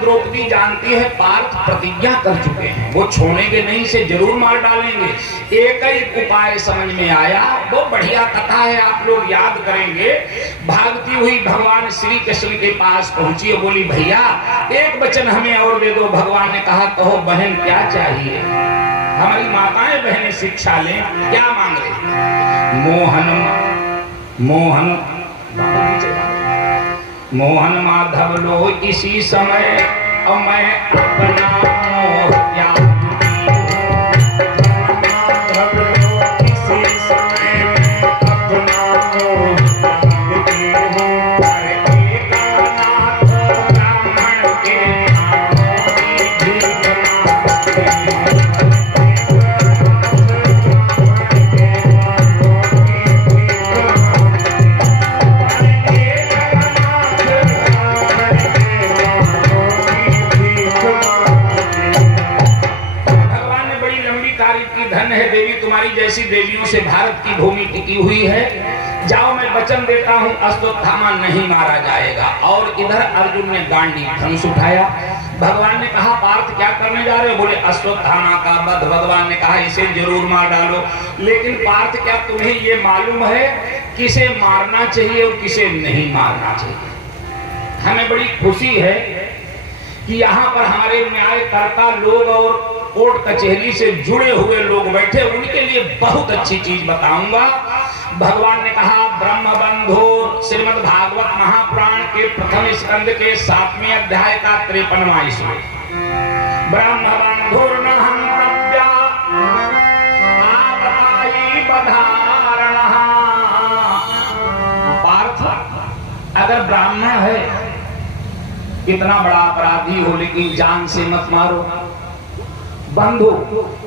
द्रौपदी जानती है पार्थ प्रतिज्ञा कर चुके हैं, वो छोड़ेंगे नहीं, से जरूर मार डालेंगे। एक ही उपाय समझ में आया, बहुत बढ़िया कथा है, आप लोग याद करेंगे। भागती हुई भगवान श्री कृष्ण के पास पहुंची और बोली, भैया एक वचन हमें और दे दो। भगवान ने कहा, कहो बहन क्या चाहिए। हमारी माताएं बहनें शिक्षा लें, क्या मांग रही। मोहन माधव लो इसी समय और मैं अपना मोह त्याग जैसी देवियों से भारत की भूमि टिकी हुई है। जाओ मैं वचन देता हूं अश्वत्थामा नहीं मारा जाएगा। और इधर अर्जुन ने गांडी धनुष उठाया। भगवान ने कहा, पार्थ क्या करने जा रहे हो। बोले अश्वत्थामा का वध। भगवान ने कहा, इसे जरूर मार डालो। लेकिन पार्थ क्या तुम्हें ये मालूम है किसे मारना चाहिए और किसे नहीं मारना चाहिए। हमें बड़ी खुशी है कि यहाँ पर हमारे न्यायकर्ता लोग और कोर्ट कचहरी से जुड़े हुए लोग बैठे, उनके लिए बहुत अच्छी चीज बताऊंगा। भगवान ने कहा, ब्रह्म बंधु श्रीमद् भागवत महापुराण के प्रथम स्कंद के 7वें अध्याय का 53वां श्लोक, ब्रह्म बंधुर्न हंतव्या आपदायि बधारणः। पार्थ अगर ब्राह्मण है, कितना बड़ा अपराधी हो, लेकिन जान से मत मारो। बंधु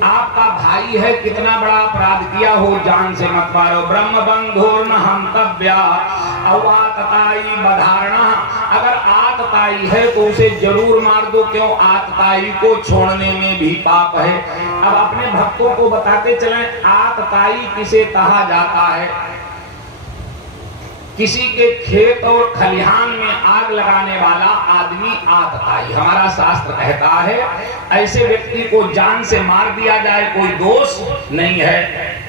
आपका भाई है, कितना बड़ा अपराध किया हो, जान से मत मारो। ब्रह्म बंधुर्न हंतव्या आतताई बधारणा। अगर आतताई है तो उसे जरूर मार दो। क्यों, आतताई को छोड़ने में भी पाप है। अब अपने भक्तों को बताते चलें, आतताई किसे कहा जाता है। किसी के खेत और खलिहान में आग लगाने वाला आदमी आतताई। हमारा शास्त्र कहता है ऐसे व्यक्ति को जान से मार दिया जाए, कोई दोष नहीं है।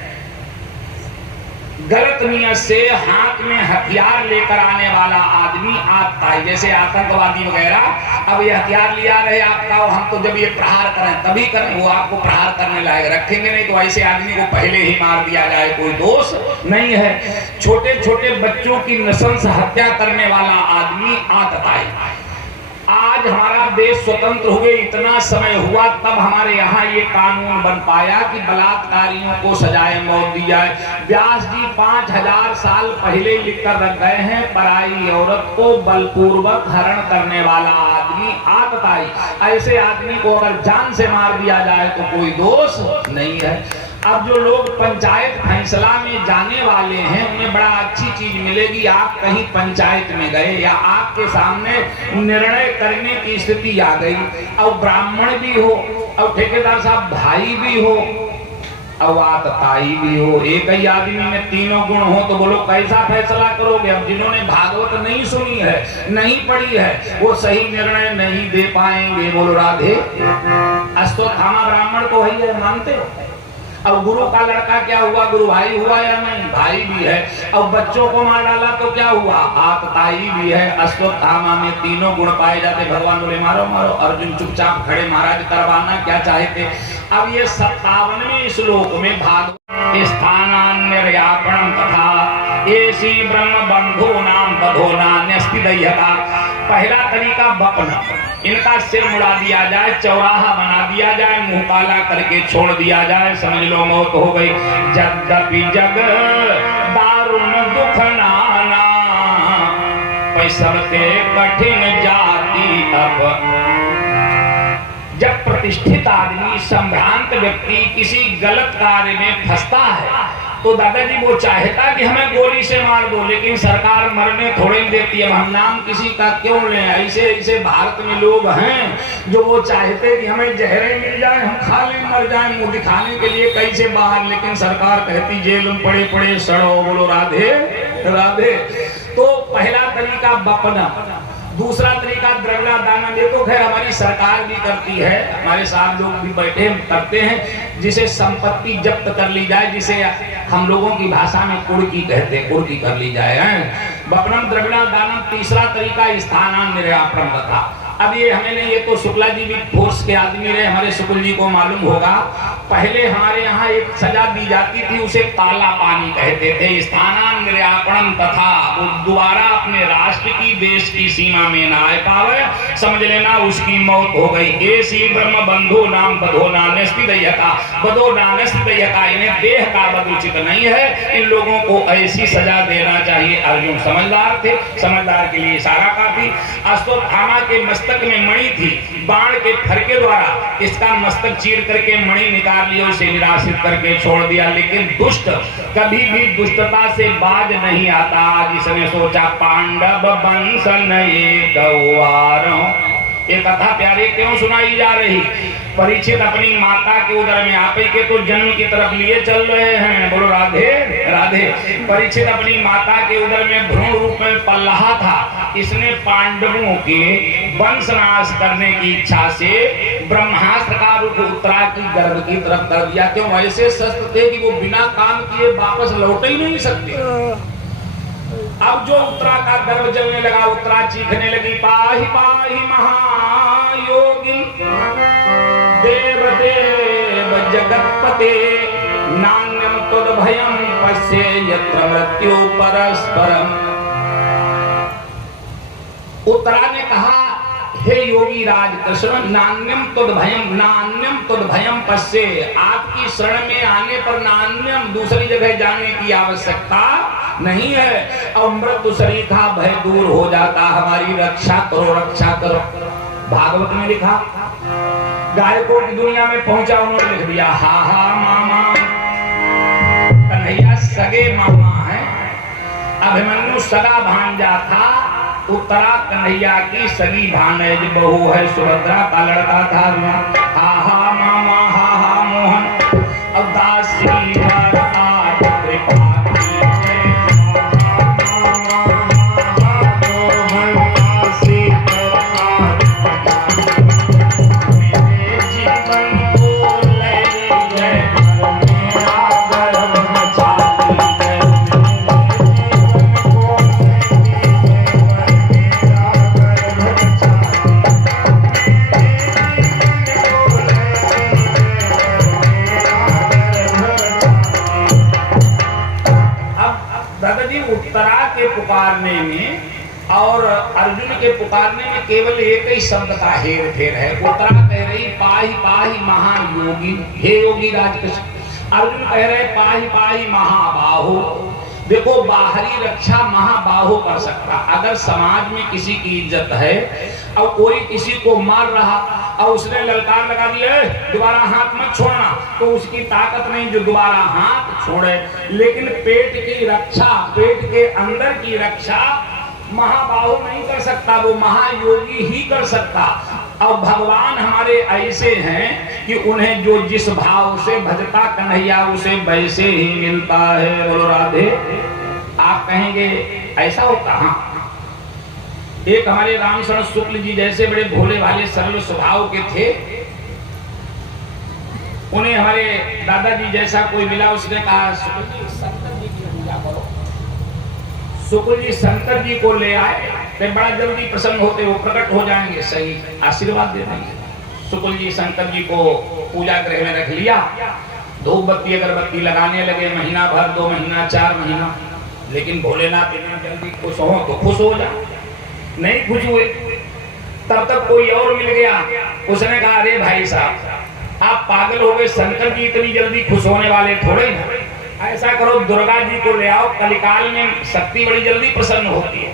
गलत नियत से हाथ में हथियार लेकर आने वाला आदमी आतताई, जैसे आतंकवादी वगैरह। अब ये हथियार लिया रहे आपका, हम तो जब ये प्रहार करें तभी करें, वो आपको प्रहार करने लायक रखेंगे नहीं। तो ऐसे आदमी को पहले ही मार दिया जाए, कोई दोष नहीं है। छोटे छोटे बच्चों की नृशंस हत्या करने वाला आदमी आतताई। आज हमारा देश स्वतंत्र हुए इतना समय हुआ, तब हमारे यहाँ ये कानून बन पाया कि बलात्कारियों को सजाए मौत दी जाए। व्यास जी 5000 साल पहले लिखकर रख गए हैं, पराई औरत को बलपूर्वक हरण करने वाला आदमी आतताई। ऐसे आदमी को अगर जान से मार दिया जाए तो कोई दोष नहीं है। अब जो लोग पंचायत फैसला में जाने वाले हैं उन्हें बड़ा अच्छी चीज मिलेगी। आप कहीं पंचायत में गए या आपके सामने निर्णय करने की स्थिति आ गई, और ब्राह्मण भी हो और ठेकेदार साहब भाई भी हो और आतताई भी हो, एक ही आदमी में तीनों गुण हो, तो बोलो कैसा फैसला करोगे? अब जिन्होंने भागवत नहीं सुनी है, नहीं पढ़ी है, वो सही निर्णय नहीं दे पाएंगे। बोलो राधे। अश्वत्थामा ब्राह्मण तो है, मानते हो? अब गुरु का लड़का क्या हुआ? गुरु भाई हुआ या नहीं? भाई भी है। अब बच्चों को मार डाला तो क्या हुआ? आतताई भी है। अश्वत्थामा में तीनों गुण पाए जाते। भगवान बोले मारो मारो, अर्जुन चुपचाप खड़े, महाराज करवाना क्या चाहते? अब ये 57वें श्लोक में भागवत स्थानान्यर्यापणम तथा एसी ब्रह्म बंधो नाम बधो नान्यस्ति दह्यता। पहला तरीका बपना, इनका सिर मुड़ा दिया जाए, चौराहा बना दिया जाए, मुंह काला करके छोड़ दिया जाए, समझ लो मौत हो गई। जद्यपि जग दारुण दुख नाना पैसरते कठिन जाति। अब जब प्रतिष्ठित आदमी, संभ्रांत व्यक्ति किसी गलत कार्य में फंसता है तो दादाजी वो चाहता कि हमें गोली से मार दो, लेकिन सरकार मरने थोड़े देती है। हम नाम किसी का क्यों लें? ऐसे ऐसे भारत में लोग हैं जो वो चाहते कि हमें जहरें मिल जाए, हम खा लें, मर जाए, मुंह दिखाने के लिए कैसे बाहर, लेकिन सरकार कहती जेल में पड़े पड़े सड़ो। बोलो राधे राधे। तो पहला तरीका बपना, दूसरा तरीका द्रव्या दानम। ये तो खैर हमारी सरकार भी करती है, हमारे साथ लोग भी बैठे करते हैं, जिसे संपत्ति जब्त कर ली जाए, जिसे हम लोगों की भाषा में कुर्की कहते हैं, कुर्की कर ली जाए। बपनम द्रव्या दानम। तीसरा तरीका स्थानान्यर्यापणम तथा। अब ये हमें नहीं, ये तो शुक्ला जी भी फोर्स के आदमी रहे, हमारे शुक्ल जी को मालूम होगा। पहले हमारे यहाँ एक सजा दी जाती थी, उसे काला पानी कहते थे। स्थानान्यर्यापणम तथा, वो दोबारा अपने राष्ट्र की, देश की सीमा में ना आ पावे, समझ लेना उसकी मौत हो गई। ऐसी ब्रह्म बंधु नाम बधो नान्यस्ति दह्यता। बधो नान्यस्ति दह्यता, इन्हें देह का वध उचित नहीं है, इन लोगों को ऐसी सजा देना चाहिए। अर्जुन समझदार थे, समझदार के लिए इशारा काफी। अश्वत्थामा के मस्तक में मणि थी, बाण के फरके द्वारा इसका मस्तक चीर करके मणि निकाल लिया, उसे निराशित करके छोड़ दिया। लेकिन दुष्ट कभी भी दुष्टता से बाज नहीं आता। जिसने सोचा पांडव वंश नए गौवारों, ये कथा प्यारे क्यों सुनाई जा रही? परीक्षित अपनी माता के उदर में आपे के तो जन्म की तरफ लिए चल रहे हैं। बोलो राधे राधे। परीक्षित अपनी माता के उदर में भ्रूण रूप में पल रहा था। इसने पांडवों के वंशनाश करने की इच्छा से ब्रह्मास्त्र का रुख उत्तरा की गर्भ की तरफ कर दिया। क्यों? ऐसे शस्त्र थे कि वो बिना काम किए वापस लौट ही नहीं सकते। अब जो उत्तरा का गर्भ जलने लगा, उत्तरा चीखने लगी, पाहि पाहि महायोगी देव देव जगतपते नान्यम तद्भयम पश्ये यत्र मृत्यु परस्परम। उत्तरा ने कहा, हे योगी राज कृष्ण, नान्यम तद्भयम पश्ये, आपकी शरण में आने पर नान्यम, दूसरी जगह जाने की आवश्यकता नहीं है, और मृत्यु शरीर का भय दूर हो जाता। हमारी रक्षा करो, रक्षा करो। भागवत में लिखा, गायकों की दुनिया में पहुंचा, उन्होंने लिख दिया, हा हा मामा। कन्हैया सगे मामा है, अभिमन्यु सगा भांजा था, उत्तरा कन्हैया की सगी भानज बहू है, सुभद्रा का लड़का था। हा हा मामा, हा हा मोहन, अब दासी पुकारने में और अर्जुन के पुकारने में केवल एक ही शब्द का हेर फेर है। उत्तरा कह रही पाहि पाहि महायोगी, हे योगी राजकृष्ण। अर्जुन कह रहे पाहि पाहि महाबाहो। देखो, बाहरी रक्षा महाबाहो कर सकता। अगर समाज में किसी की इज्जत है और कोई किसी को मार रहा और उसने ललकार लगा दिया दोबारा हाथ मत छोड़ना, तो उसकी ताकत नहीं जो दोबारा हाथ छोड़े। लेकिन पेट की रक्षा, पेट के अंदर की रक्षा महाबाहु नहीं कर सकता, वो महायोगी ही कर सकता। और भगवान हमारे ऐसे हैं कि उन्हें जो जिस भाव से भजता कन्हैया उसे वैसे ही मिलता है। बोलो राधे। आप कहेंगे ऐसा होता? हाँ, एक हमारे रामशरण शुक्ल जी जैसे बड़े भोले भाले सरल स्वभाव के थे, उन्हें हमारे दादाजी जैसा कोई मिला, उसने कहा शुक्ल जी शंकर जी की पूजा करो। शुक्ल जी शंकर जी को ले आए, तो बड़ा जल्दी प्रसन्न होते, वो प्रकट हो जाएंगे, सही आशीर्वाद दे देंगे। शुक्ल जी शंकर जी को पूजा गृह में रख लिया, धूप बत्ती अगरबत्ती लगाने लगे, महीना भर, 2 महीना, 4 महीना। लेकिन भोलेनाथ इतनी जल्दी खुश हो तो खुश हो जा, नहीं खुश हुए। तब तक कोई और मिल गया, उसने कहा अरे भाई साहब आप पागल हो गए, शंकर जी इतनी जल्दी खुश होने वाले थोड़े हैं। ऐसा करो दुर्गा जी को ले आओ, कलिकाल में शक्ति बड़ी जल्दी प्रसन्न होती है।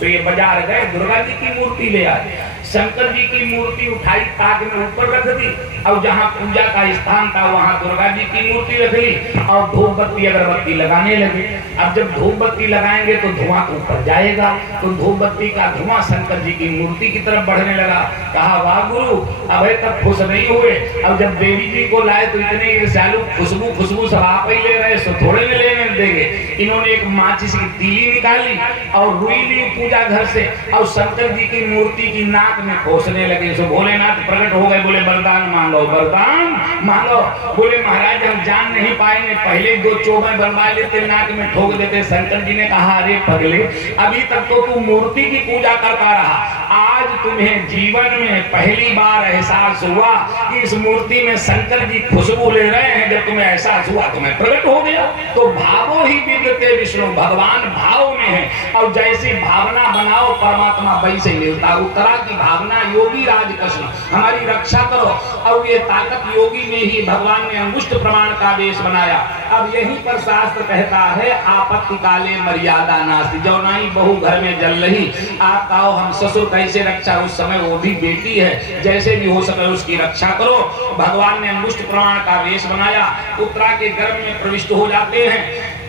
तो ये बाजार गए, दुर्गा जी की मूर्ति ले आए, शंकर जी की मूर्ति उठाई, ताक में ऊपर रख दी, और जहाँ पूजा का स्थान था वहाँ दुर्गा जी की मूर्ति रख ली, और धूप बत्ती अगरबत्ती लगाने लगे। अब जब धूप बत्ती लगाएंगे तो धुआं ऊपर जाएगा, तो धूप बत्ती का धुआं शंकर जी की मूर्ति की तरफ बढ़ने लगा। कहा वाह गुरु, अभी तक खुश नहीं हुए, अब जब देवी जी को लाए तो इतने ईर्ष्यालु, खुशबू सब आप ही ले रहे, सो थोड़े में लेने देंगे। इन्होंने एक माचिस की तीली निकाली और रुई ली पूजा घर से, और शंकर जी की मूर्ति की नाक में खोसने लगे। सो भोलेनाथ प्रकट हो गए, बोले वरदान मांगो, वरदान मांगो। बोले महाराज हम जान नहीं पाएंगे, पहले 2 चोबे बनवा लेते, नाक में ठोक देते। शंकर जी ने कहा अरे पगले, अभी तक तो तू मूर्ति की पूजा करता रहा, आज तुम्हें जीवन में पहली बार एहसास हुआ कि इस मूर्ति में शंकर जी खुशबू ले रहे हैं। जब तुम्हें एहसास हुआ तुम्हें प्रकट हो गया। तो भावो ही विद्यते विष्णु, भगवान भाव में है, और जैसी भावना बनाओ परमात्मा वैसे ही मिलता। उत्तरा की भावना योगी राज कृष्ण, हमारी रक्षा करो। और ये ताकत योगी में ही भगवान ने अंगुष्ठ प्रमाण का देश बनाया। अब यहीं पर शास्त्र कहता है आपत्ति काले मर्यादा नास्ति, जो नाई बहू घर में जल रही, आप कहो हम ससुर कैसे रक्षा, उस समय वो भी बेटी है, जैसे भी हो सके उसकी रक्षा करो। भगवान ने अंगुष्ठ प्रमाण का वेश बनाया, उत्तरा के गर्भ में प्रविष्ट हो जाते हैं।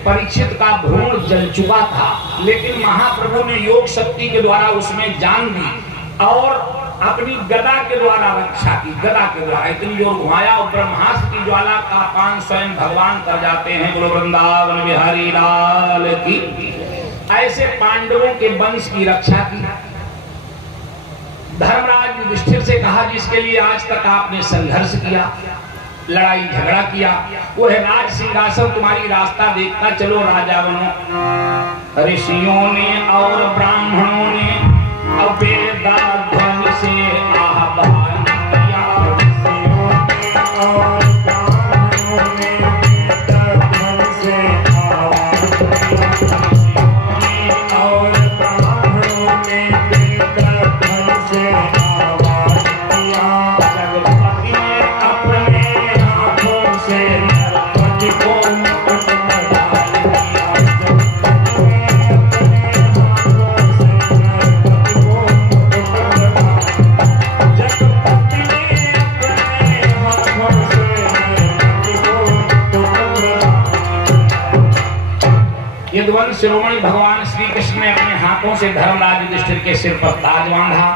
परीक्षित का भ्रूण जल चुका था, लेकिन महाप्रभु ने योग शक्ति के द्वारा उसमें जान दी और अपनी गदा के द्वारा रक्षा की। गदा के द्वारा इतनी जोर घुमाया और ब्रह्मास्त्र की ज्वाला का पान स्वयं भगवान कर जाते हैं। बोलो वृंदावन बिहारी लाल की। ऐसे पांडवों के वंश की रक्षा की। धर्मराज युधिष्ठिर से कहा जिसके लिए आज तक आपने संघर्ष किया, लड़ाई झगड़ा किया, वो है राज सिंहासन, तुम्हारी रास्ता देखता चलो राजा बनो। ऋषियों ने और ब्राह्मणों ने वेदा ध्वन से आह्वान किया, और ब्राह्मणों ने वेदा ध्वन से आह्वान किया, और ब्राह्मणों ने वेदा ध्वन से आह्वान किया। जगपति ने अपने हाथों से नरपति को मुकुट में डाल दिया। यदुवंश शिरोमणि भगवान श्री कृष्ण ने अपने हाथों से धर्मराज युधिष्ठिर के सिर पर ताज बांधा।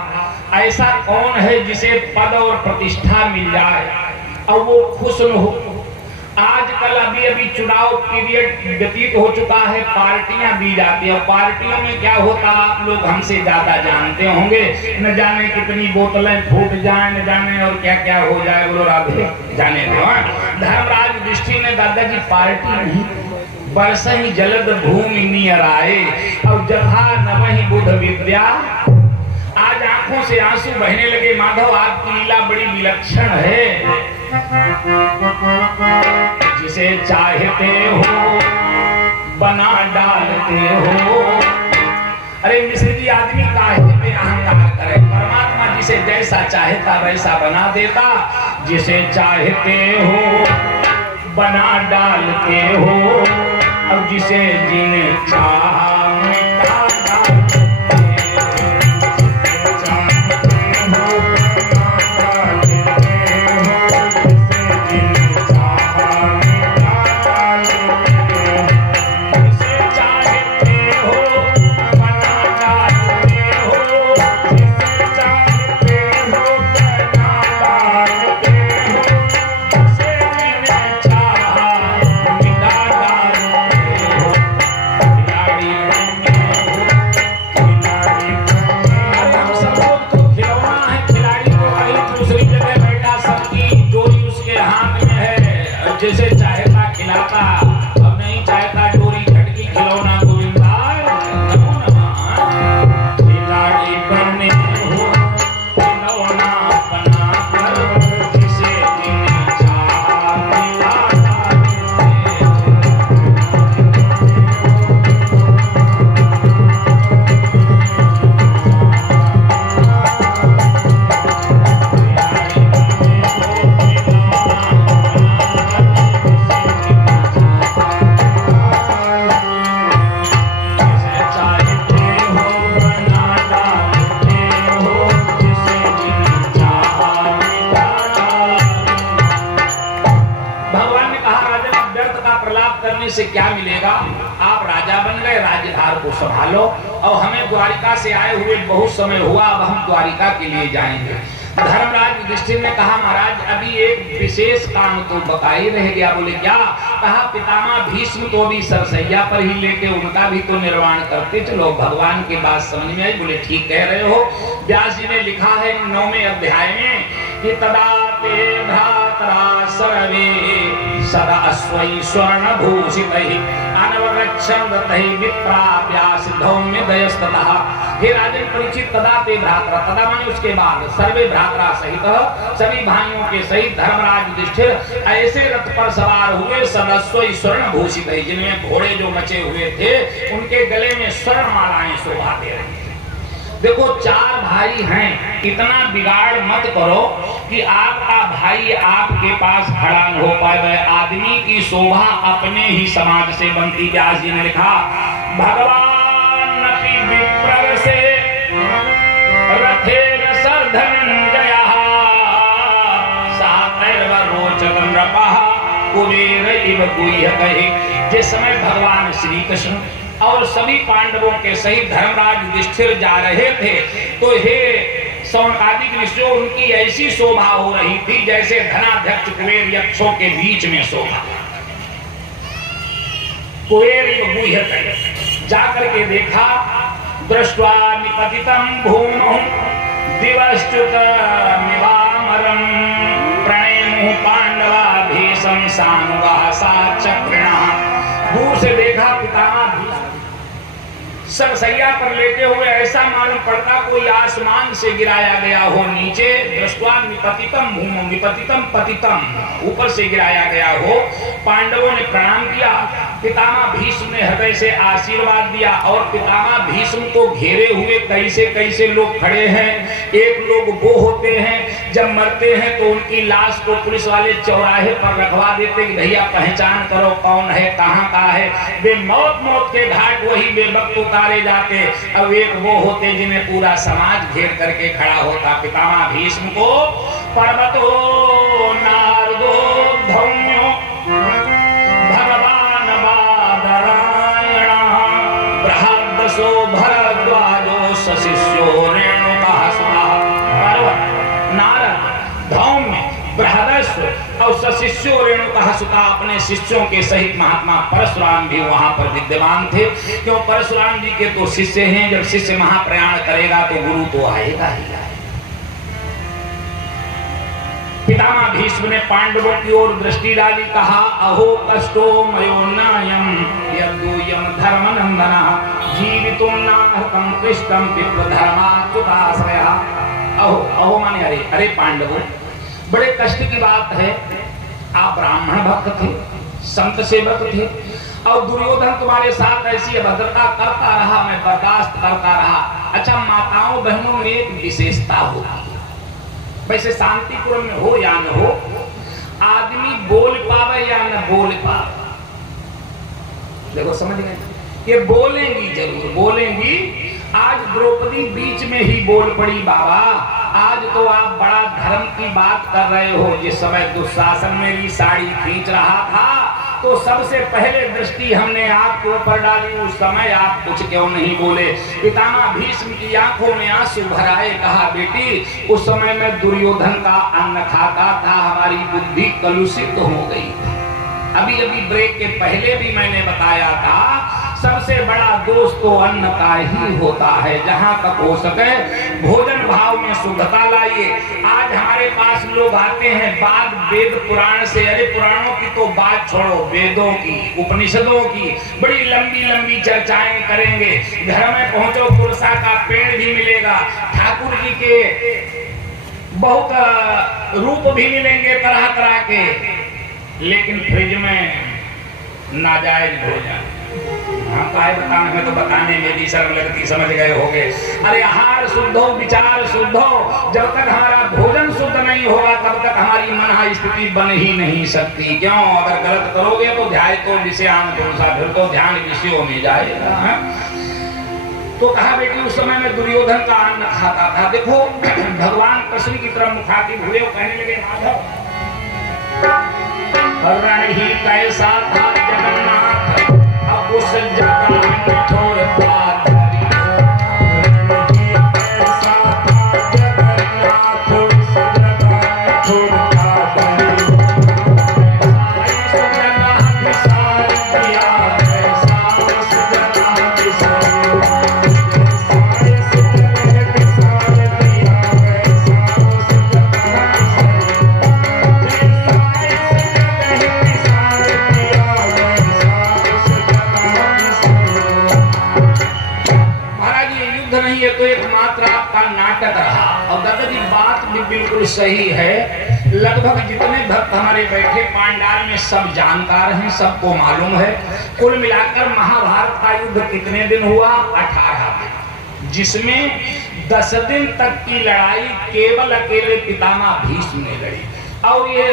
ऐसा कौन है जिसे पद और प्रतिष्ठा मिल जाए और वो खुश न हो। आजकल अभी चुनाव पीरियड व्यतीत हो चुका है, पार्टियां दी जाती है। पार्टियों में क्या होता आप लोग हमसे ज्यादा जानते होंगे, न जाने कितनी बोतलें फूट जाएं, न जाने और क्या क्या हो जाए। बोलो राधे, जाने दो। धर्मराज युधिष्ठिर ने दादाजी पार्टी नहीं, बरस ही जलद भूमि नियर आए और जथा न वही बुध विद्या। आज आंखों से आंसू बहने लगे। माधव आपकी लीला बड़ी विलक्षण है। जिसे चाहते हो बना डालते हो। अरे मिश्र जी आदमी काहे में अहंकार करे, परमात्मा जिसे जैसा चाहता वैसा बना देता। जिसे चाहते हो बना डालते हो और जिसे जिन्हें से क्या मिलेगा? आप राजा बन गए, राज्यभार को संभालो, और हमें द्वारिका से आए हुए बहुत समय हुआ, अब हम द्वारिका के लिए जाएंगे। धर्मराज युधिष्ठिर ने कहा महाराज अभी एक विशेष काम तो बताई रह गया। बोले क्या? कहा पितामह भीष्म तो भी सरसैया पर ही लेटे, उनका भी तो निर्वाण करते चलो, भगवान की बात समझ में आई। बोले ठीक कह रहे हो। व्यास जी ने लिखा है 9वें अध्याय में कि तदा ते भ्रातरा सर्वे सदा स्वै स्वर्ण भूषितैः अनवरक्षन्दतैः विप्राप्यासिद्धौम्यदयस्ततः। हे राजन परीक्षित, तदा ते भ्रातरा, तदा माने उसके बाद, सर्वे भ्रातरा सहित, सभी भाइयों के सहित धर्मराज युधिष्ठिर ऐसे रथ पर सवार हुए सदा स्वै स्वर्ण भूषितैः, जिनमें घोड़े जो मचे हुए थे उनके गले में स्वर्ण मालाएं शोभा दे रही थी। देखो 4 भाई हैं, इतना बिगाड़ मत करो कि आपका भाई आपके पास खड़ा न हो पाए। आदमी की शोभा अपने ही समाज से बनती। व्यास जी ने लिखा भगवान अपि विप्रर से रथेर सरधनंजयः सातैर्वरोचत नृपः कुबेर इव गुह्यकैः। जिस समय भगवान श्री कृष्ण और सभी पांडवों के सहित धर्मराज युधिष्ठिर जा रहे थे तो हे सौनकादिक ऋषियों, उनकी ऐसी शोभा हो रही थी जैसे धनाध्यक्ष कुबेर यक्षों के बीच में शोभा। कुबेर जाकर के देखा, दृष्ट्वा निपतितं भूमौ दिवश्च्युत निवामरं प्रणेमुः पांडवा भीषं सानुगाः साचक्रिणः। दूर से देखा पितामह भीष्म सरसैया पर लेटे हुए, ऐसा मालूम पड़ता कोई आसमान से गिराया गया हो नीचे। दृष्ट्वा निपतितम भूमौ, निपतितम पतितम, ऊपर से गिराया गया हो। पांडवों ने प्रणाम किया, पितामह भीष्म ने हृदय से आशीर्वाद दिया, और पितामह भीष्म को घेरे हुए कैसे कैसे लोग खड़े हैं। एक लोग वो होते हैं जब मरते हैं तो उनकी लाश को पुलिस वाले चौराहे पर रखवा देते कि भैया पहचान करो कौन है, कहाँ का है। वे मौत मौत के घाट वही बेवक्त उतारे जाते। अब एक वो होते जिन्हें पूरा समाज घेर करके खड़ा होता। पितामह भीष्म को पर्वतो नारदो धौम्यो भगवान बादरायण बृहद्दशो भरद्वाजो सशिष्यो रेणुका सुता। पर्वत, नारद, धौम्य, बृहदस्व और सशिष्यो रेणुका सुता, अपने शिष्यों के सहित महात्मा परशुराम भी वहां पर विद्यमान थे। क्यों? परशुराम जी के तो शिष्य हैं, जब शिष्य महाप्रयाण करेगा तो गुरु तो आएगा ही आएगा। पितामह भीष्म ने पांडवों की ओर दृष्टि डाली, कहा अहो कष्टो मयोन्नायम यद्दूयम धर्मनंदनः जीवितुं नाहतं कृष्णं विप्रधर्माच्युताश्रयः। अहो, अहो माने अरे, अरे पांडवों, बड़े कष्ट की बात है। आप ब्राह्मण भक्त थे, संत सेवक थे, और दुर्योधन तुम्हारे साथ ऐसी अभद्रता करता रहा, मैं बर्दाश्त करता रहा। अच्छा, माताओं बहनों में एक विशेषता होती है, वैसे शांतिपुर में हो या न हो, आदमी बोल पावे या न बोल पावे। देखो समझ गए, ये बोलेंगी, जरूर बोलेंगी। आज द्रौपदी बीच में ही बोल पड़ी, बाबा आज तो आप बड़ा धर्म की बात कर रहे हो। जिस समय दुशासन मेरी साड़ी खींच रहा था तो सबसे पहले दृष्टि हमने आपके ऊपर डाली, उस समय आप कुछ क्यों नहीं बोले। पितामह भीष्म की आंखों में आंसू भर आए, कहा बेटी उस समय मैं दुर्योधन का अन्न खाता था, हमारी बुद्धि कलुषित हो गई। अभी अभी ब्रेक के पहले भी मैंने बताया था, सबसे बड़ा दोष तो अन्न का ही होता है। जहां तक हो सके भोजन भाव में शुद्धता लाइए। आज हमारे पास लोग आते हैं बात वेद पुराण से, अरे पुराणों की तो बात छोड़ो, वेदों की, उपनिषदों की बड़ी लंबी लंबी चर्चाएं करेंगे। घर में पहुंचो तुलसा का पेड़ भी मिलेगा, ठाकुर जी के बहुत रूप भी मिलेंगे तरह तरह के, लेकिन फ्रिज में नाजायज भोजन। हम काहे बताने में, तो बताने में भी शर्म लगती, समझ गए होंगे। अरे आहार शुद्ध हो, विचार शुद्ध हो, जब तक हमारा भोजन शुद्ध नहीं होगा तब तक हमारी मन स्थिति बन ही नहीं सकती। क्यों? अगर गलत करोगे तो ध्यान तो विषयान पुरुषा, फिर तो ध्यान विषयों में जाएगा। तो कहा बेटी उस समय में दुर्योधन का अन्न खाता था। देखो भगवान कृष्ण की तरफ मुखातिब हुए, कहने लगे माधव रण ही कैसा था जगन्नाथ बिल्कुल सही है। लगभग जितने भक्त हमारे बैठे पांडाल में सब जानकार हैं, सबको मालूम है। कुल मिलाकर महाभारत का युद्ध कितने दिन हुआ? 18 दिन, जिसमें 10 दिन तक की लड़ाई केवल अकेले पितामह भीष्म ने लड़ी। और ये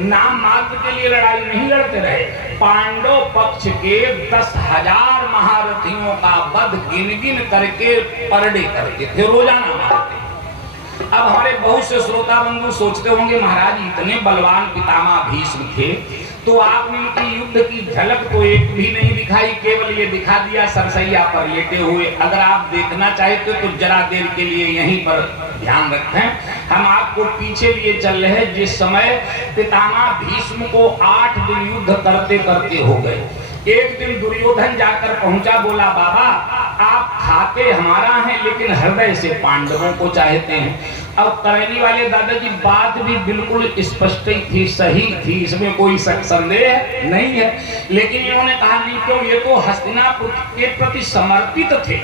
नाम मात्र के लिए लड़ाई नहीं लड़ते रहे। पांडव पक्ष के 10,000 महारथियों का वध गिन गिन करके पर डे करते थे, रोजाना मारते। अब हमारे बहुत से श्रोता बंधु सोचते होंगे महाराज इतने बलवान पितामह भीष्म थे, तो आपने उनकी युद्ध की झलक तो एक भी नहीं दिखाई, केवल ये दिखा दिया सरसैया पर लेटे हुए। अगर आप देखना चाहते तो जरा देर के लिए यहीं पर ध्यान रखें। हम आपको पीछे लिए चल रहे हैं, जिस समय पितामह भीष्म को 8 दिन युद्ध करते करते हो गए। एक दिन दुर्योधन जाकर पहुंचा, बोला बाबा आप खाते हमारा हैं लेकिन हृदय से पांडवों को चाहते हैं। अब करनी वाले दादाजी बात भी बिल्कुल स्पष्ट ही थी, सही थी, इसमें कोई संदेह नहीं है। लेकिन इन्होंने कहा नहीं, क्यों, ये तो हस्तिनापुर के प्रति समर्पित थे।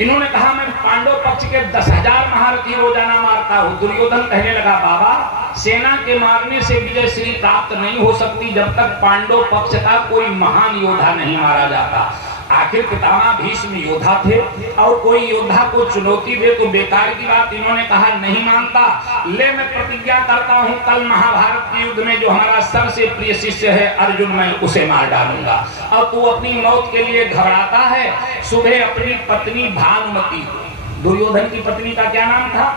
इन्होंने कहा मैं पांडव पक्ष के 10,000 महारथी रोजाना मारता हूं। दुर्योधन कहने लगा बाबा सेना के मारने से विजय श्री प्राप्त नहीं हो सकती जब तक पांडव पक्ष का कोई महान योद्धा नहीं मारा जाता। आखिर पितामह भीष्म योद्धा थे और कोई योद्धा को चुनौती दे तो बेकार की बात। इन्होंने कहा नहीं मानता, ले मैं प्रतिज्ञा करता हूं कल महाभारत के युद्ध में जो हमारा सबसे प्रिय शिष्य है अर्जुन, मैं उसे मार डालूंगा। और तू अपनी मौत के लिए घबराता है, सुबह अपनी पत्नी भानुमति, दुर्योधन की पत्नी का क्या नाम था?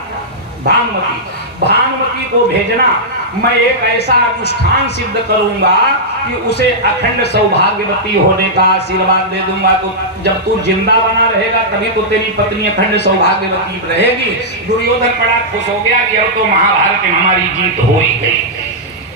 भानुमति, भानुमति को भेजना। मैं एक ऐसा अनुष्ठान सिद्ध करूंगा कि उसे अखंड सौभाग्यवती होने का आशीर्वाद दे दूंगा। तो जब तू जिंदा बना रहेगा तभी तो तेरी पत्नी अखंड सौभाग्यवती रहेगी। दुर्योधन बड़ा खुश हो गया कि अब तो महाभारत में हमारी जीत हो ही गई।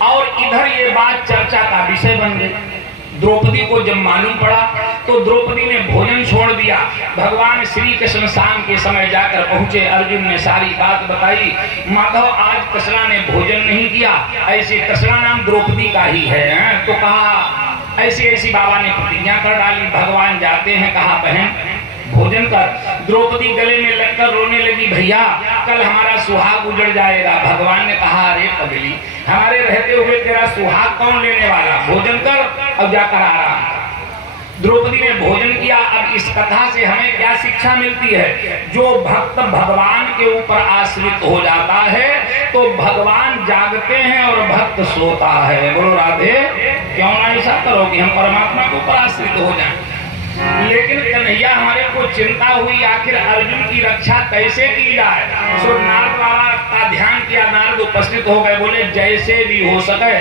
और इधर ये बात चर्चा का विषय बन गई। द्रौपदी को जब मालूम पड़ा तो द्रौपदी ने भोजन छोड़ दिया। भगवान श्री कृष्ण शाम के समय जाकर पहुंचे, अर्जुन ने सारी बात बताई। माधव आज कसला ने भोजन नहीं किया, ऐसे कसला नाम द्रौपदी का ही है। तो कहा ऐसी ऐसी बाबा ने प्रतिज्ञा कर डाली। भगवान जाते हैं, कहा बहन भोजन कर। द्रौपदी गले में लगकर रोने लगी, भैया कल हमारा सुहाग उजड़ जाएगा। भगवान ने कहा अरे पगली, हमारे रहते हुए तेरा सुहाग कौन लेने वाला, भोजन कर और जाकर आराम कर। द्रौपदी ने भोजन किया। अब इस कथा से हमें क्या शिक्षा मिलती है? जो भक्त भगवान के ऊपर आश्रित हो जाता है तो भगवान जागते हैं और भक्त सोता है। बोलो राधे। क्यों ना ऐसा करो कि हम परमात्मा के ऊपर आश्रित हो जाएं। लेकिन कन्हैया हमारे को चिंता हुई आखिर अर्जुन की रक्षा कैसे की जाए। सो नारद बाबा का ध्यान किया, नारद उपस्थित हो गए, बोले जैसे भी हो सके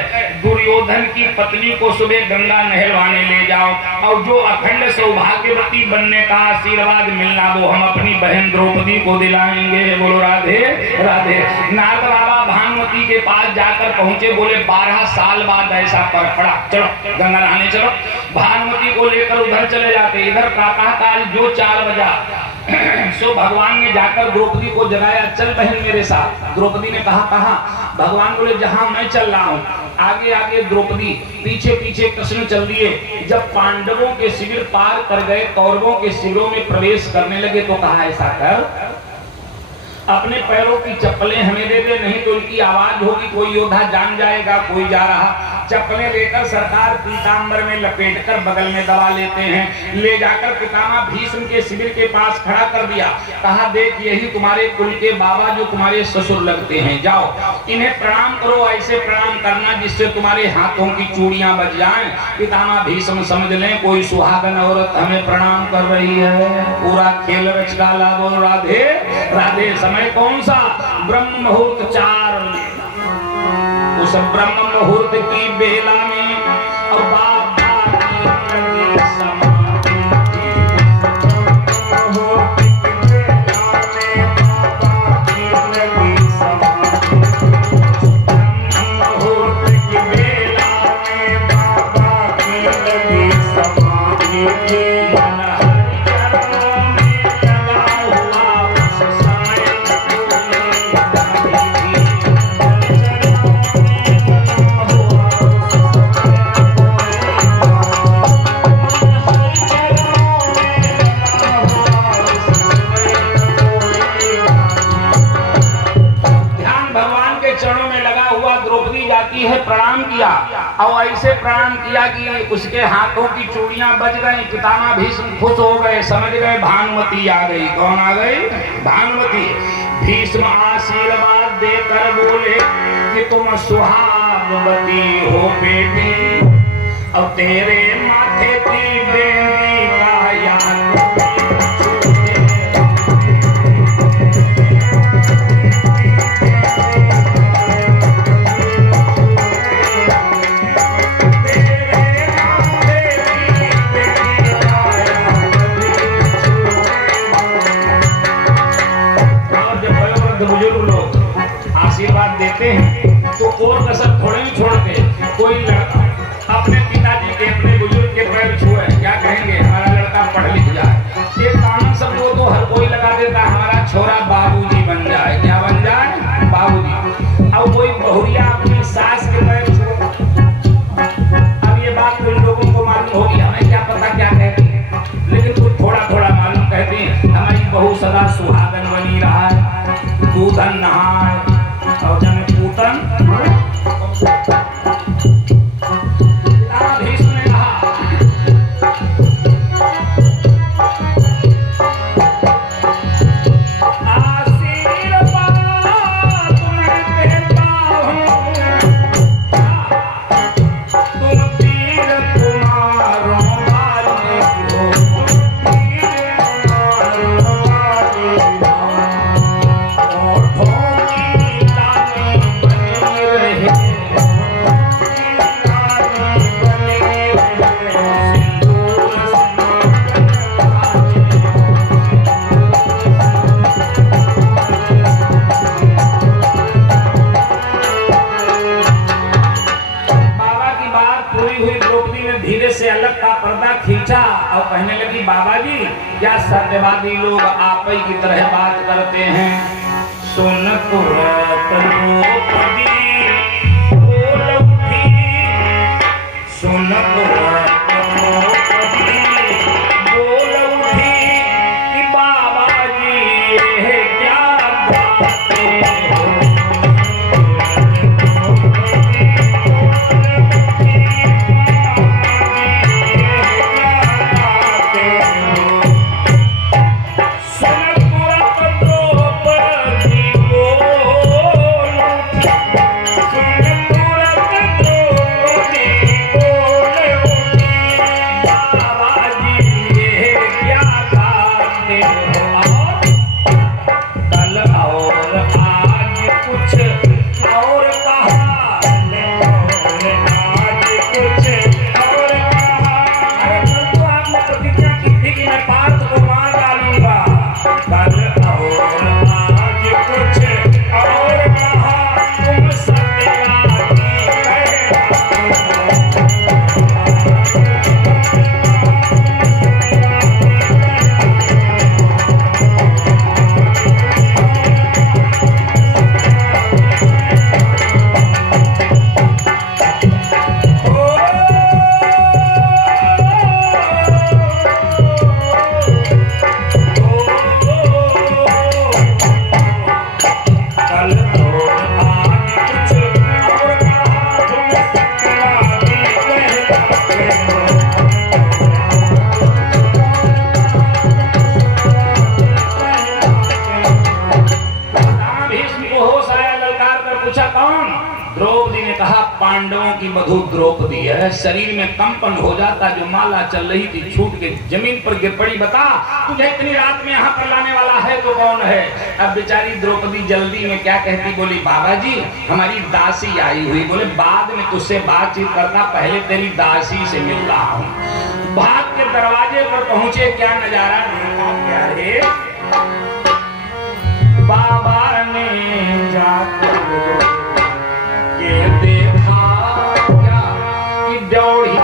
दुर्योधन की पत्नी को सुबह गंगा नहलवाने ले जाओ और जो अखंड सौभाग्यवती बनने का आशीर्वाद मिलना वो हम अपनी बहन द्रौपदी को दिलाएंगे। बोलो राधे राधे। नारद बाबा भानुमति के पास जाकर पहुंचे, बोले 12 साल बाद ऐसा पर पड़ा, चलो गंगा नहाने चलो। भानुमति को लेकर उधर चले जाते। इधर प्रातःकाल जो 4 बजा सो भगवान ने जाकर द्रौपदी को जगाया, चल बहन मेरे साथ। द्रौपदी ने कहा कहाँ? भगवान बोले जहां मैं चल रहा हूँ। आगे आगे द्रौपदी, पीछे पीछे कृष्ण चल दिए। जब पांडवों के शिविर पार कर गए, कौरवों के शिविरों में प्रवेश करने लगे तो कहा ऐसा कर अपने पैरों की चप्पलें हमें दे दे, नहीं तो उनकी आवाज होगी, कोई योद्धा जान जाएगा कोई जा रहा। चप्पलें लेकर सरकार पीतांबर में लपेटकर बगल में दबा लेते हैं। ले जाकर पितामह भीष्म के शिविर के पास खड़ा कर दिया। कहा देख यही तुम्हारे कुल के बाबा जो तुम्हारे ससुर लगते हैं, जाओ इन्हें प्रणाम करो। ऐसे प्रणाम करना जिससे तुम्हारे हाथों की चूड़ियां बज जाएं। पितामह भीष्म समझ लें कोई सुहागन औरत हमें प्रणाम कर रही है। पूरा खेल रच डाला। बोल राधे राधे। समय कौन सा? ब्रह्म मुहूर्त 4 बजे। उस ब्रह्म मुहूर्त की बेला में अब बाबा और ऐसे प्रणाम किया कि उसके हाथों की चूड़ियां बज गई। पितामह भीष्म खुश हो गए, समझ गए भानुमति आ गई। कौन आ गई? भानुमति। भीष्म आशीर्वाद देकर बोले कि तुम सुहागवती हो बेटी, अब तेरे माथे की बेटी का याद देते हैं तो और कसर थोड़े ही छोड़ते। कोई लड़का अपने पिताजी के, अपने बुजुर्ग के पैर छुए, क्या कहेंगे? हमारा लड़का पढ़ लिख जाए। ये कानून सब तो हर कोई लगा देता, हमारा छोरा बाबूजी बन जाए। क्या बन जाए? बाबूजी। अब कोई बहुरिया अपनी सास के पैर छुए। अब ये बात तो इन लोगों को मालूम होगी, हमें क्या पता क्या कहती है, लेकिन कुछ थोड़ा थोड़ा मालूम कहती है। हमारी बहू सदा सुहागन बनी रहा है, दूधन नहाए और जन पूतन। भीष्म ने कहा आशीर्वाद मैं देता हूँ, तुम वीर कुमारों वाले हो, वीर कुमारों वाले हो। धीरे से अलग का पर्दा खींचा और कहने लगी, बाबा जी क्या सत्यवादी लोग आप ही की तरह बात करते हैं? सुन सुन कि बाबा जी क्या बातें हो। पांडवों की बधू द्रौपदी है। शरीर में कंपन हो जाता, जो माला चल रही थी छूट के जमीन पर गिर पड़ी। बता तुझे इतनी रात में यहाँ पर लाने वाला है तो कौन है? अब बेचारी द्रौपदी जल्दी में क्या कहती, बोली बाबा जी हमारी दासी आई हुई। बोले बाद में तुझसे बातचीत करता, पहले तेरी दासी से मिल रहा हूँ। भाग के दरवाजे पर पहुंचे, क्या नजारा देखा, क्या रे बाबा ने जाकर ये देखा क्या कि दौड़ी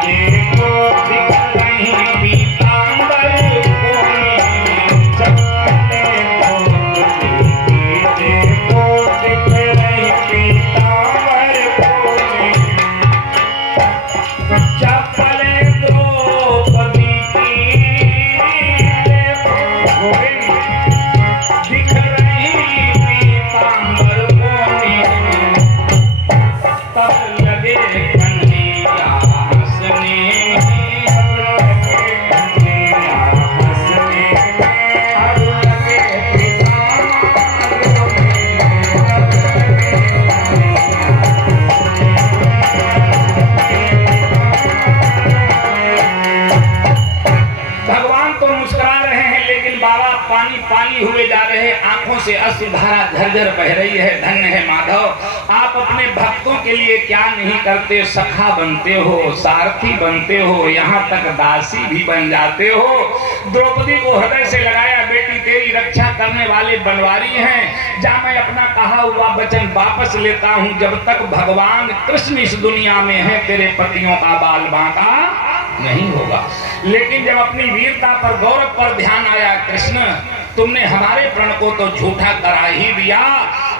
देखो दिख रही पीतांबर कोने, चप्पलें देखो दिख रही पीतांबर कोने, चप्पलें द्रौपदी की देखो गोविंद दिख रही पीतांबर कोने, तब लगे कन्हैया हंसने, अब लगे भगवान तो मुस्कुरा रहे हैं, लेकिन बाबा पानी पानी हुए जा रहे हैं, आंखों से अश्रुधारा झरझर बह रही है। धन्य है माधव, आप अपने भक्तों के लिए क्या नहीं करते, सखा बनते हो, सारथी बनते हो, यहाँ तक दासी भी बन जाते हो। द्रौपदी को हृदय से लगाया, बेटी तेरी रक्षा करने वाले बनवारी हैं, जा मैं अपना कहा हुआ वचन वापस लेता हूँ। जब तक भगवान कृष्ण इस दुनिया में है, तेरे पतियों का बाल बांका नहीं होगा। लेकिन जब अपनी वीरता पर, गौरव पर ध्यान आया, कृष्ण तुमने हमारे प्रण को तो झूठा करा ही दिया।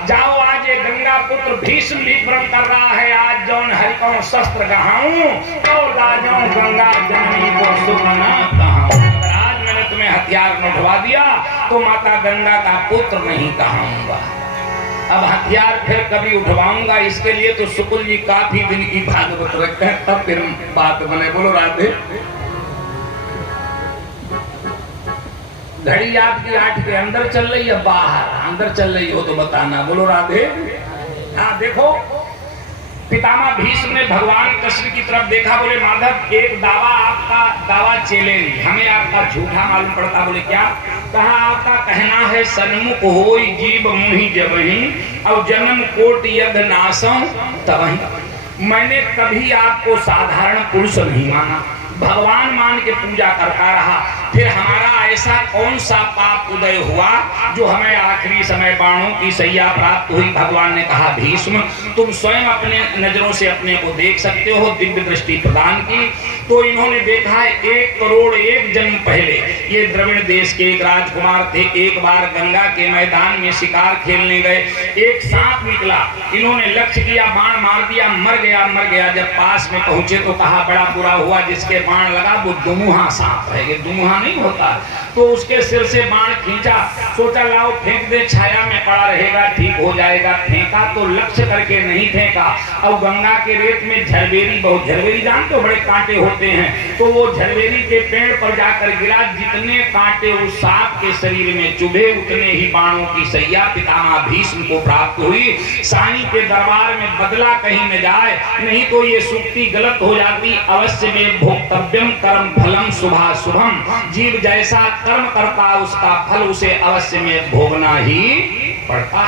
जाओ, आज ये गंगा पुत्र भीष्म भी प्रण कर रहा है, आज जौन हरिको शस्त्र गहाऊं तो लाजों गंगा जननी को सुखना कहाऊं। अगर आज मैंने तुम्हें हथियार न उठवा दिया तो माता गंगा का पुत्र नहीं कहाऊंगा। अब हथियार फिर कभी उठवाऊंगा, इसके लिए तो शुक्ल जी काफी दिन की भागवत रखते हैं, तब फिर बात बने। बोलो राधे। घड़ी आपकी 8 के अंदर चल रही है, बाहर अंदर चल रही हो तो बताना। बोलो राधे। हाँ देखो, पितामह भीष्म ने भगवान कृष्ण की तरफ देखा, बोले माधव एक दावा, आपका दावा चैलेंज, हमें आपका झूठा मालूम पड़ता। बोले क्या? कहा आपका कहना है सन्मुख होई जीव मुहि जबहि और जन्म कोट यज्ञ नासं तबहि। मैंने कभी आपको साधारण पुरुष नहीं माना, भगवान मान के पूजा करता रहा। फिर हमारा ऐसा कौन सा पाप उदय हुआ जो हमें आखिरी समय बाणों की सैया प्राप्त हुई? भगवान ने कहा भीष्म तुम स्वयं अपने नजरों से अपने को देख सकते हो, दिव्य दृष्टि प्रदान की। तो इन्होंने देखा है 1 करोड़ 1 जन्म पहले ये द्रविड़ देश के एक राजकुमार थे, एक बार गंगा के मैदान में शिकार खेलने गए, एक सांप निकला, इन्होंने लक्ष्य किया, बाण मार दिया, मर गया। जब पास में पहुंचे तो कहा बड़ा बुरा हुआ, जिसके बाण लगा वो दुमुहा सांप है, ये दुमुहा नहीं होता। तो उसके सिर से बाण खींचा, सोचा लाओ फेंक दे, छाया में पड़ा रहेगा, ठीक हो जाएगा। फेंका तो लक्ष्य करके नहीं फेंका, और गंगा के रेत में झरबेरी, बहुत झरबेरी जानते हो बड़े कांटे होते हैं, तो वो झरबेरी के पेड़ पर जाकर गिरा। जितने कांटे उस सांप के शरीर में चुभे उतने ही बाणों की सैया पितामह भीष्म को प्राप्त हुई। साईं के दरबार में बदला कहीं न जाए, नहीं तो ये सूक्ति गलत हो जाती। अवश्य में भोक्तव्यम कर्म फलम शुभाशुभम, जीव जैसा कर्म करता उसका फल उसे अवश्य में भोगना ही पड़ता।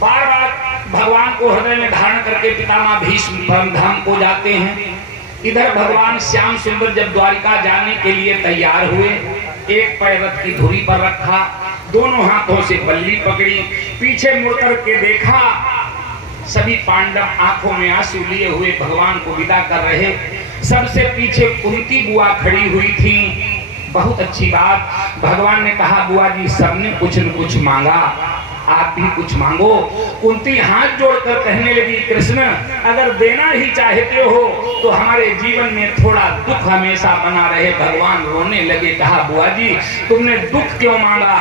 बार बार भगवान को हृदय में धारण करके पितामह भीष्म परम धाम को जाते हैं। इधर भगवान श्याम सुंदर जब द्वारिका जाने के लिए तैयार हुए, एक पैर रथ की धुरी पर रखा, दोनों हाथों से बल्ली पकड़ी, पीछे मुड़कर के देखा, सभी पांडव आंखों में आंसू लिए हुए भगवान को विदा कर रहे। सबसे पीछे कुंती बुआ खड़ी हुई थी। बहुत अच्छी बात, भगवान ने कहा बुआ जी सबने कुछ न कुछ मांगा, आप भी कुछ मांगो। कुंती हाथ जोड़कर कहने लगी कृष्ण अगर देना ही चाहते हो तो हमारे जीवन में थोड़ा दुख हमेशा बना रहे। भगवान रोने लगे, कहा बुआ जी तुमने दुख क्यों मांगा?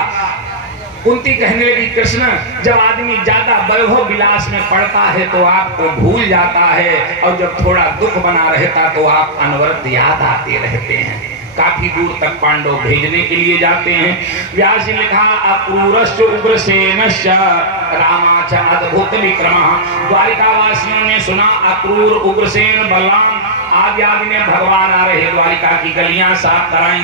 कुंती कहने लगी कृष्ण जब आदमी ज्यादा वैभव विलास में पड़ता है तो आपको भूल जाता है, और जब थोड़ा दुख बना रहता तो आप अनवरत याद आते रहते हैं। काफी दूर तक पांडव भेजने के लिए जाते हैं। व्यास जी लिखा अक्रूरश्च उग्रसेनश्च रामाच अद्भुत विक्रमः। द्वारिका वासियों ने सुना अक्रूर, उग्रसेन, बलराम आदि ने भगवान आ रहे। द्वारिका की गलियां साफ कराई,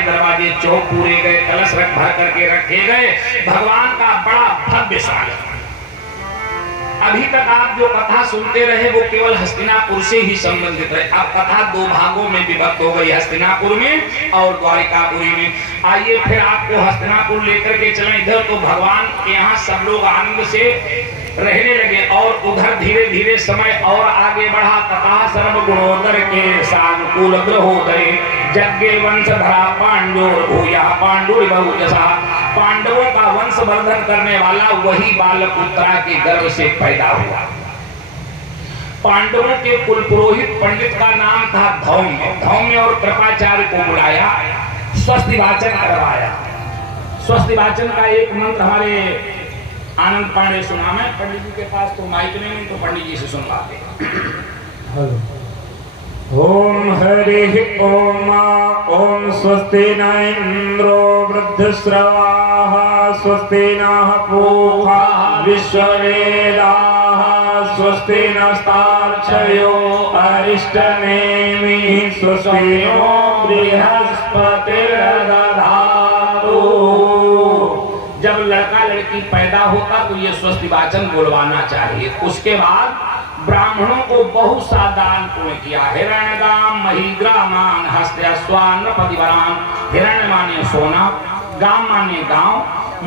दरवाजे चौक पूरे गए, कलश भर करके रखे गए। भगवान का बड़ा भव्य स्वागत। अभी तक आप जो कथा सुनते रहे वो केवल हस्तिनापुर से ही संबंधित रहे। अब कथा 2 भागों में विभक्त हो गई, हस्तिनापुर में और द्वारिकापुरी में। आइए फिर आपको हस्तिनापुर लेकर के चलें। इधर तो भगवान के यहाँ सब लोग आनंद से रहने लगे। और उधर धीरे धीरे समय और आगे बढ़ा। तथा सर्व गुणोदर के सानुकूल ग्रहोदय जग्गे वंश धरा पांडुर भूया पांडुर बहुयसा। पांडवों का वंश वर्धन करने वाला वही बालक उत्तरा के गर्भ से पैदा हुआ। पांडवों के कुल पुरोहित पंडित का नाम था धौम्य। धौम्य और कृपाचार्य को बुलाया, स्वस्ति वाचन करवाया। स्वस्ति वाचन का एक मंत्र हमारे आनंद पांडे सुना में। पंडित जी के पास तो माइक नहीं, तो पंडित जी से सुनवाते। ओम हरि ओम ओम स्वस्ति न इंद्रो वृद्धश्रवाः स्वस्ति नः पूषा विश्ववेदाः स्वस्ति नस्तार्क्ष्यो अरिष्टनेमिः स्वस्ति नो बृहस्पतिर्दधातु। जब लड़का लड़की पैदा होता तो ये स्वस्ति वाचन बोलवाना चाहिए। उसके बाद ब्राह्मणों को बहुत सा दान पुण्य किया। हिरण्यगाम महीग्रामान हस्त्यास्वान पतिवरान। हिरण्य माने सोना, गाम माने गांव,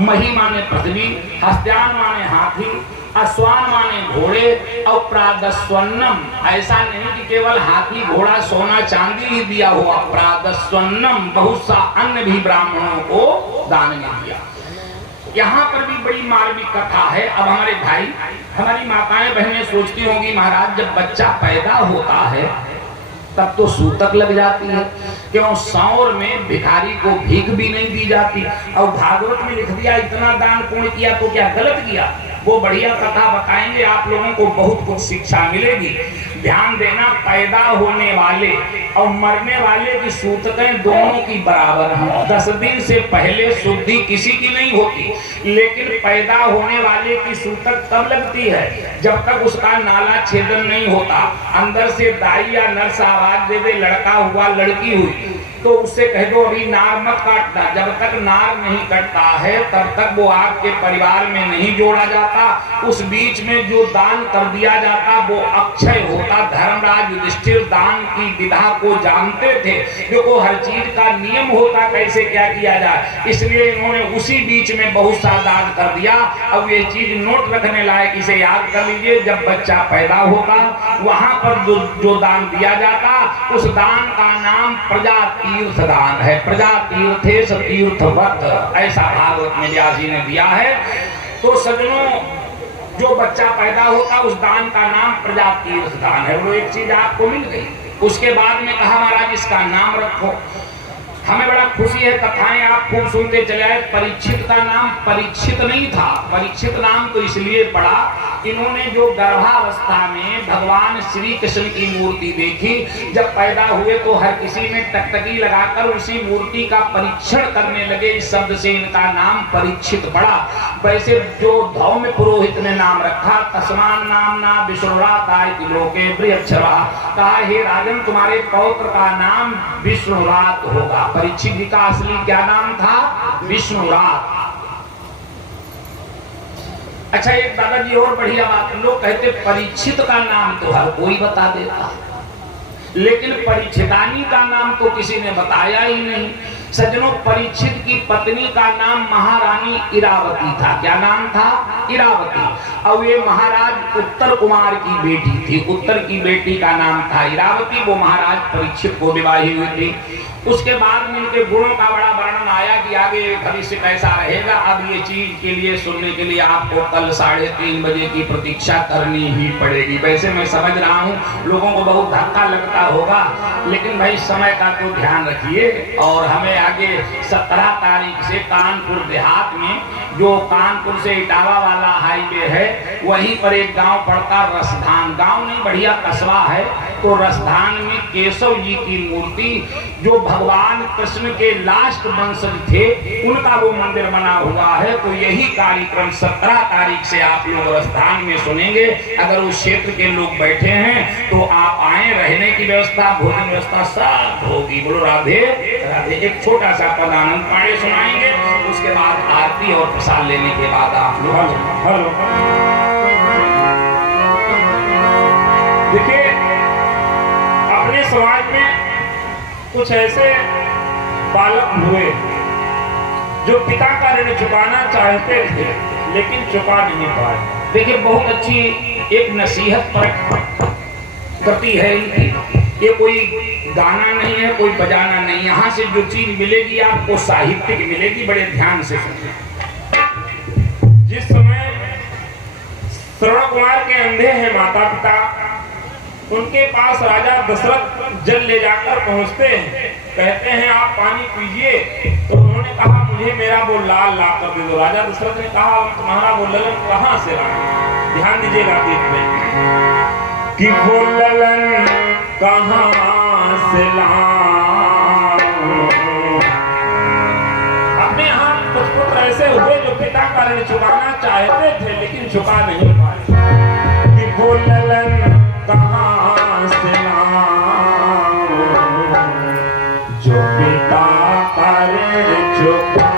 मही माने पृथ्वी, हस्त्यान माने हाथी, अस्वान माने घोड़े और प्रादस्वन्नम। ऐसा नहीं कि केवल हाथी घोड़ा सोना चांदी ही दिया हुआ, प्रादस्वन्नम बहुत सा अन्य भी ब्राह्मणों को दान में दिया। यहाँ पर भी बड़ी मार्मिक कथा है। अब हमारे भाई हमारी माताएं बहनें सोचती होंगी महाराज जब बच्चा पैदा होता है तब तो सूतक लग जाती है, क्यों सौर में भिखारी को भीख भी नहीं दी जाती। और भागवत में लिख दिया इतना दान पुण्य किया तो क्या गलत किया? वो बढ़िया कथा बताएंगे, आप लोगों को बहुत कुछ शिक्षा मिलेगी। ध्यान देना, पैदा होने वाले और मरने वाले की सूतकें दोनों की बराबर हैं। 10 दिन से पहले शुद्धि किसी की नहीं होती, लेकिन पैदा होने वाले की सूतक तब लगती है जब तक उसका नाला छेदन नहीं होता। अंदर से दाई या नर्स आवाज दे दे लड़का हुआ लड़की हुई तो उससे कह दो अभी नार मत काटना। जब तक नार नहीं कटता है तब तक वो आपके परिवार में नहीं जोड़ा जाता। उस बीच में जो दान कर दिया जाता वो अक्षय होता। धर्मराज युधिष्ठिर दान की विधा को जानते थे, देखो हर चीज का नियम होता कैसे क्या किया जाए, इसलिए इन्होंने उसी बीच में बहुत सा दान कर दिया। अब ये चीज नोट रखने लायक, इसे याद कर लीजिए। जब बच्चा पैदा होता वहां पर जो दान दिया जाता उस दान का नाम प्रजा तीर्थ दान है। प्रजा तीर्थेश तीर्थवत, ऐसा भागवत में व्यास जी ने दिया है। तो सज्जनों, जो बच्चा पैदा होता उस दान का नाम प्रजा तीर्थ दान है। वो एक चीज आपको मिल गई। उसके बाद में कहा महाराज इसका नाम रखो। हमें बड़ा खुशी है, कथाएं आप खूब सुनते चले आए। परीक्षित का नाम परीक्षित नहीं था, परीक्षित नाम तो इसलिए पड़ा, इन्होंने जो गर्भावस्था में भगवान श्री कृष्ण की मूर्ति देखी, जब पैदा हुए तो हर किसी में टकटकी लगाकर उसी मूर्ति का परीक्षण करने लगे। इस शब्द से इनका नाम परीक्षित पड़ा। वैसे जो धौम्य पुरोहित ने नाम रखा, तस्मान नामना विष्णुराताय लोके बृहच्छरा, कहा हे राजन तुम्हारे पौत्र का नाम विष्णुरात होगा। परीक्षित जी का असली क्या नाम था? विष्णुरात। अच्छा, एक दादाजी और बढ़िया बात, लोग कहते परीक्षित का नाम तो हर कोई बता देता, लेकिन परीक्षितानी का नाम तो किसी ने बताया ही नहीं। सज्जनों, परीक्षित की पत्नी का नाम महारानी इरावती था। क्या नाम था? इरावती। और ये महाराज उत्तर कुमार की बेटी थी। उत्तर की बेटी का नाम था इरावती। वो महाराज परीक्षित को विवाही हुई थी। उसके बाद में इनके गुणों का बड़ा वर्णन आया कि आगे भविष्य कैसा रहेगा। अब ये चीज के लिए सुनने के लिए आपको कल 3:30 बजे की प्रतीक्षा करनी ही पड़ेगी। वैसे मैं समझ रहा हूँ लोगों को बहुत धक्का लगता होगा, लेकिन भाई समय का तो ध्यान रखिए। और हमें आगे 17 तारीख से कानपुर देहात में, जो कानपुर से इटावा वाला हाईवे है, वहीं पर एक गांव पड़ता रसधान। गांव नहीं, बढ़िया कस्बा है। तो रसधान में केशव जी की मूर्ति, जो भगवान कृष्ण के लास्ट वंशज थे, उनका वो मंदिर बना हुआ है। तो यही कार्यक्रम 17 तारीख से आप लोग रसधान में सुनेंगे। अगर उस क्षेत्र के लोग बैठे हैं तो आप आए, रहने की व्यवस्था, भोजन व्यवस्था सब होगी। बोलो राधे राधे। एक छोटा सा पद आनंद पांडे सुनाएंगे, उसके बाद आरती और प्रसाद लेने के बाद आप लोग। देखिए, अपने समाज में कुछ ऐसे बालक हुए जो पिता का ऋण चुकाना चाहते थे लेकिन चुका नहीं पाए। देखिए बहुत अच्छी एक नसीहत पर करती है इनकी। ये कोई गाना नहीं है, कोई बजाना नहीं। यहाँ से जो चीज मिलेगी आपको साहित्यिक मिलेगी, बड़े ध्यान से सुनिए। जिस समय श्रवण कुमार के अंधे हैं माता पिता, उनके पास राजा दशरथ जल ले जाकर पहुंचते हैं, कहते हैं आप पानी पीजिए। तो उन्होंने कहा मुझे मेरा वो लाल ला कर दे दो। राजा दशरथ ने कहा तुम्हारा वो ललन कहाँ से लाए? ध्यान दीजिएगा गीत में कि वो ललन कहाँ से लाऊं। अपने यहाँ कुछ पुत्र ऐसे हुए जो पिता का ऋण चुकाना चाहते थे लेकिन चुका नहीं पाए। कि वो ललन कहाँ से लाऊं जो पिता का ऋण चुका।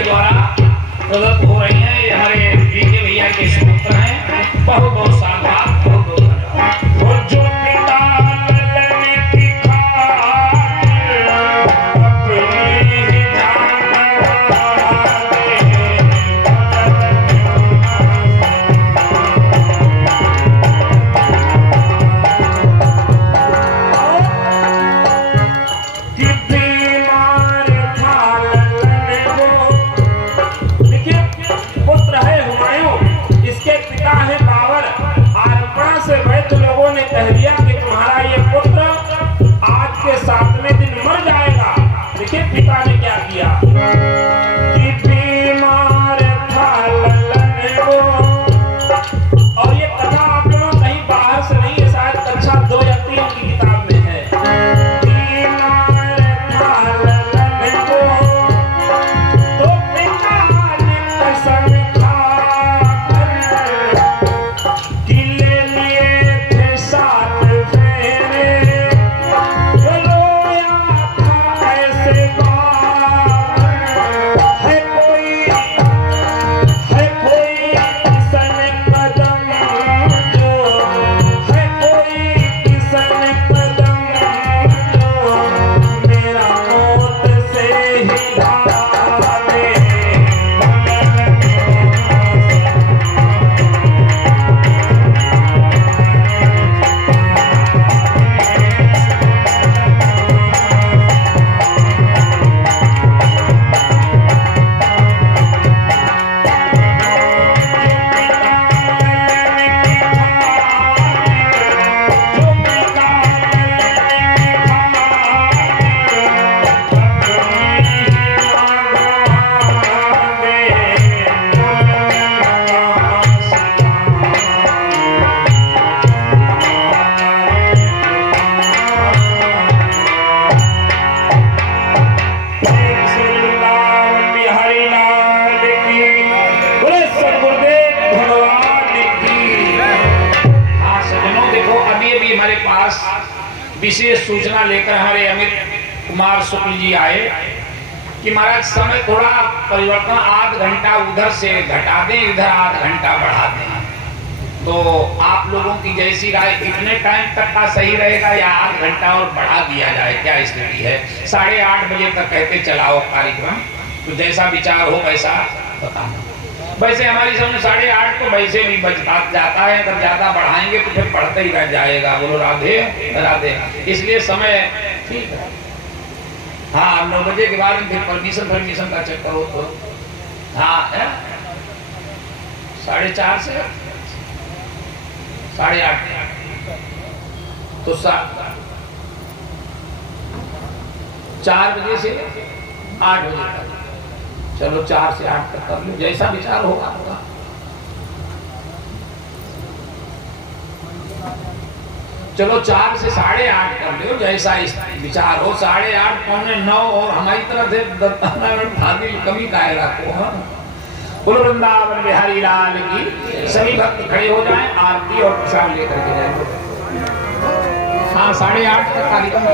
के द्वारा प्रदत्त हो रही हैं। ये हमारे बीके भैया के सूत्र हैं। बहुत बहुत साधुवाद, बहुत बहुत धन्यवाद। और जो पिता ललने की खातिर अपनी ही जान कह दिया कि तुम्हारा ये पुत्र आज के 7वें दिन मर जाएगा। देखिए पिता ने क्या किया कि बीमार था ललन वो। और ये कथा आप लोगों कहीं बाहर से नहीं है, शायद कक्षा 2 या 3 की किताब में है। बीमार था ललन वो, तो पिता ने कसम खाकर कि ले लिए विशेष सूचना लेकर हमारे अमित कुमार शुक्ल जी आए कि महाराज समय थोड़ा परिवर्तन, आध घंटा उधर से घटा दें, इधर आध घंटा बढ़ा दें। तो आप लोगों की जैसी राय, कितने टाइम तक का सही रहेगा या आध घंटा और बढ़ा दिया जाए, क्या स्थिति है? 8:30 बजे तक कहते चलाओ कार्यक्रम, तो जैसा विचार हो वैसा बताना। वैसे हमारी समझ 8:30 तो वैसे भी बचता जाता है, अगर ज्यादा बढ़ाएंगे तो फिर पढ़ते ही रह जाएगा। बोलो राधे राधे। इसलिए समय ठीक है। हाँ, 9 बजे के बाद फिर परमिशन का चक्कर हो तो हाँ 4:30 से 8:30 तो 4 बजे से 8 बजे तक। चलो 4 से 8 तक कर लो, जैसा विचार होगा। चलो 4 से 8:30 कर लो, जैसा विचार हो। 8:30 पौने 9 और हमारी तरफ से कमी का रखो। बोलो वृंदावन बिहारी लाल की। सभी भक्त खड़े हो जाएं, आरती और प्रसाद लेकर के जाएंगे। हाँ 8:30 तक कार्यक्रम।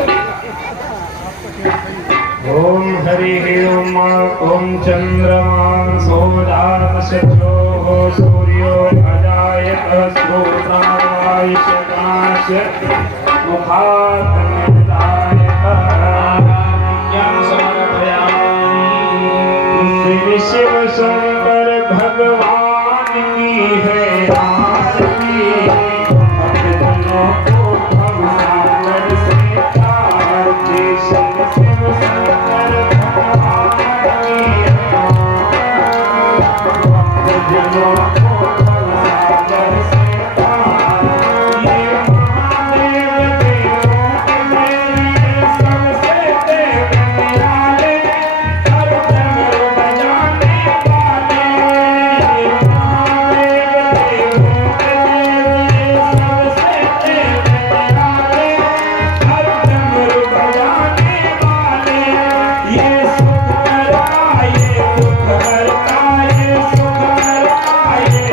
ओम हरि ओम। ओम चंद्रमा सोजातशत्रो सूर्यो अजायत श्रोत्रावायश काश मुखात् श्री शिव शंकर भगवान की है आरती। भक्तजनों को भवसागर से तार दे। शिव शंकर भगवान की है भक्तजनों को भवसागर से तार। ये महादेव देवों के देव सबसे देव निराले, हर डमरू बजाने वाले। महादेव देवों के देव सबसे देव निराले, हर डमरू बजाने वाले। ये सुख करता, ये दुख करता, ये सुख करता, ये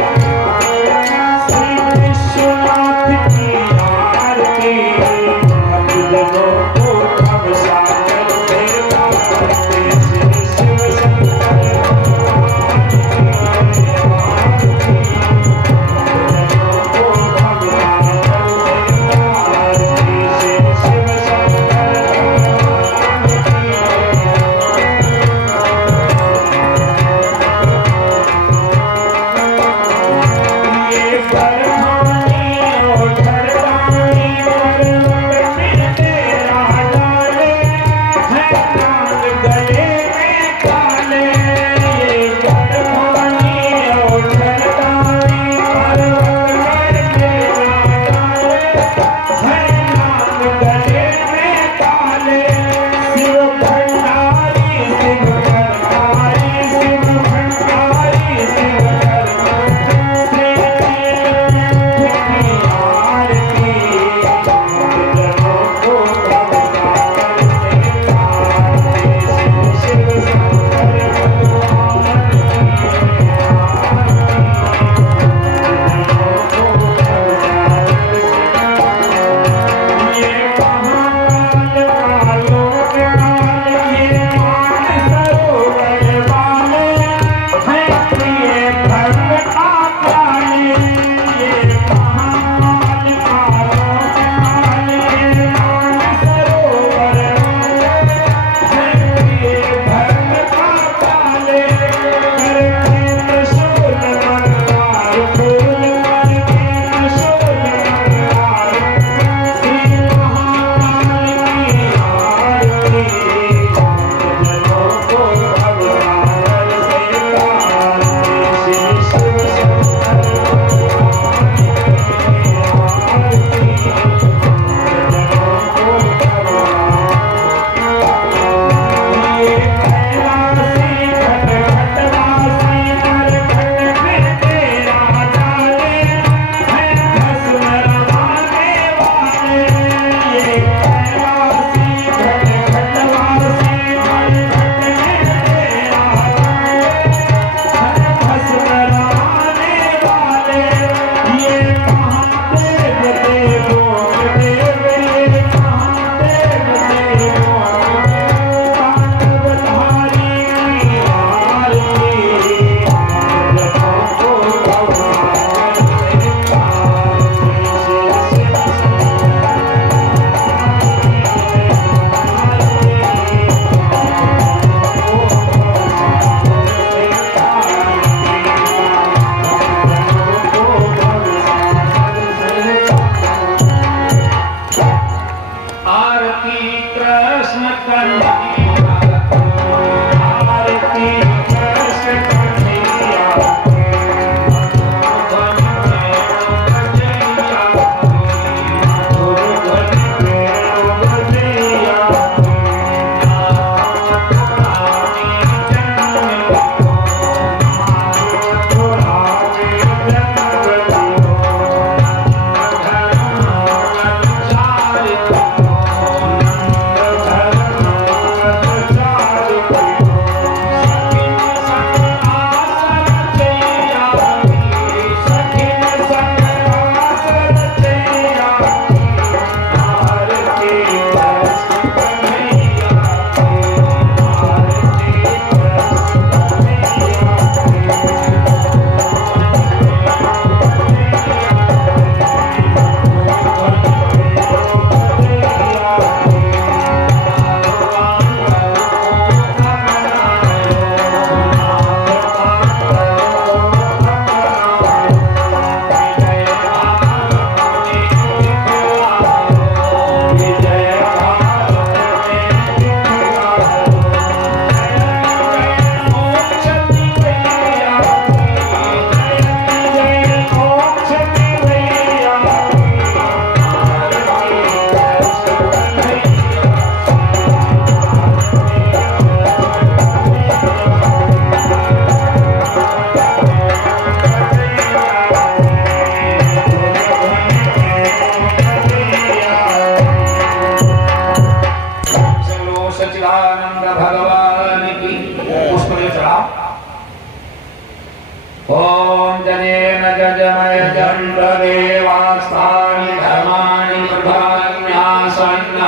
जनेन जजमय जन्तदेवास्तानि धर्माणि प्रधान्यासन्न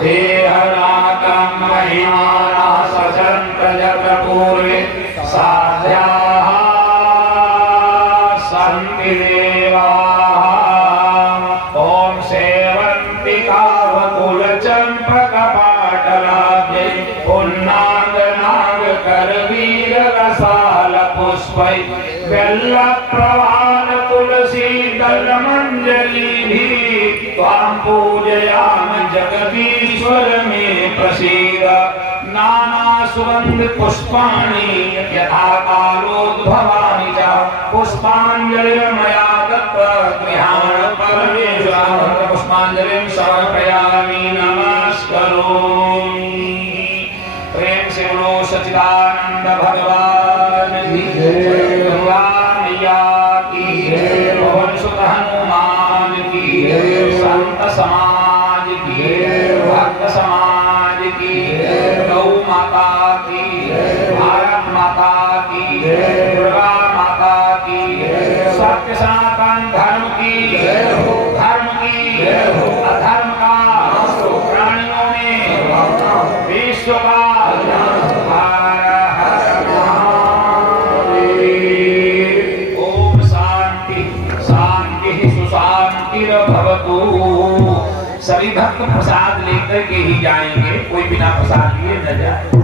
ते हराकं महिमाना सचन्त जगपूर्वे साध्याः सन्ति देवाः। ॐ सेवन्ति कावकुलचम्पकपाटलाब्जे पुष्पै बेल्लप्रवाल तुलसी दलमञ्जलिभिः त्वां पूजयामि जगदीश्वर मे प्रसीद। नाना सुगन्ध पुष्पाणि यथा कालोद्भवानि च पुष्पाञ्जलिर्मया दत्ता गृहाण परमेश्वर पुष्पाञ्जलिं समर्पयामि नमस्करोमि। प्रेम से बोलो सच्चिदानंद भगवान की जय, भगवान मैया की जय, पवन सुत हनुमान की जय, संत समाज की जय, भक्त समाज की जय, गौ माता की जय, भारत माता की जय, दुर्गा माता की जय, सत्य सनातन धर्म की जय हो, धर्म की जय हो, अधर्म का प्राणियों में विश्व का भवतु। सभी भक्त प्रसाद लेकर के ही जाएंगे, कोई बिना प्रसाद लिए न जाए।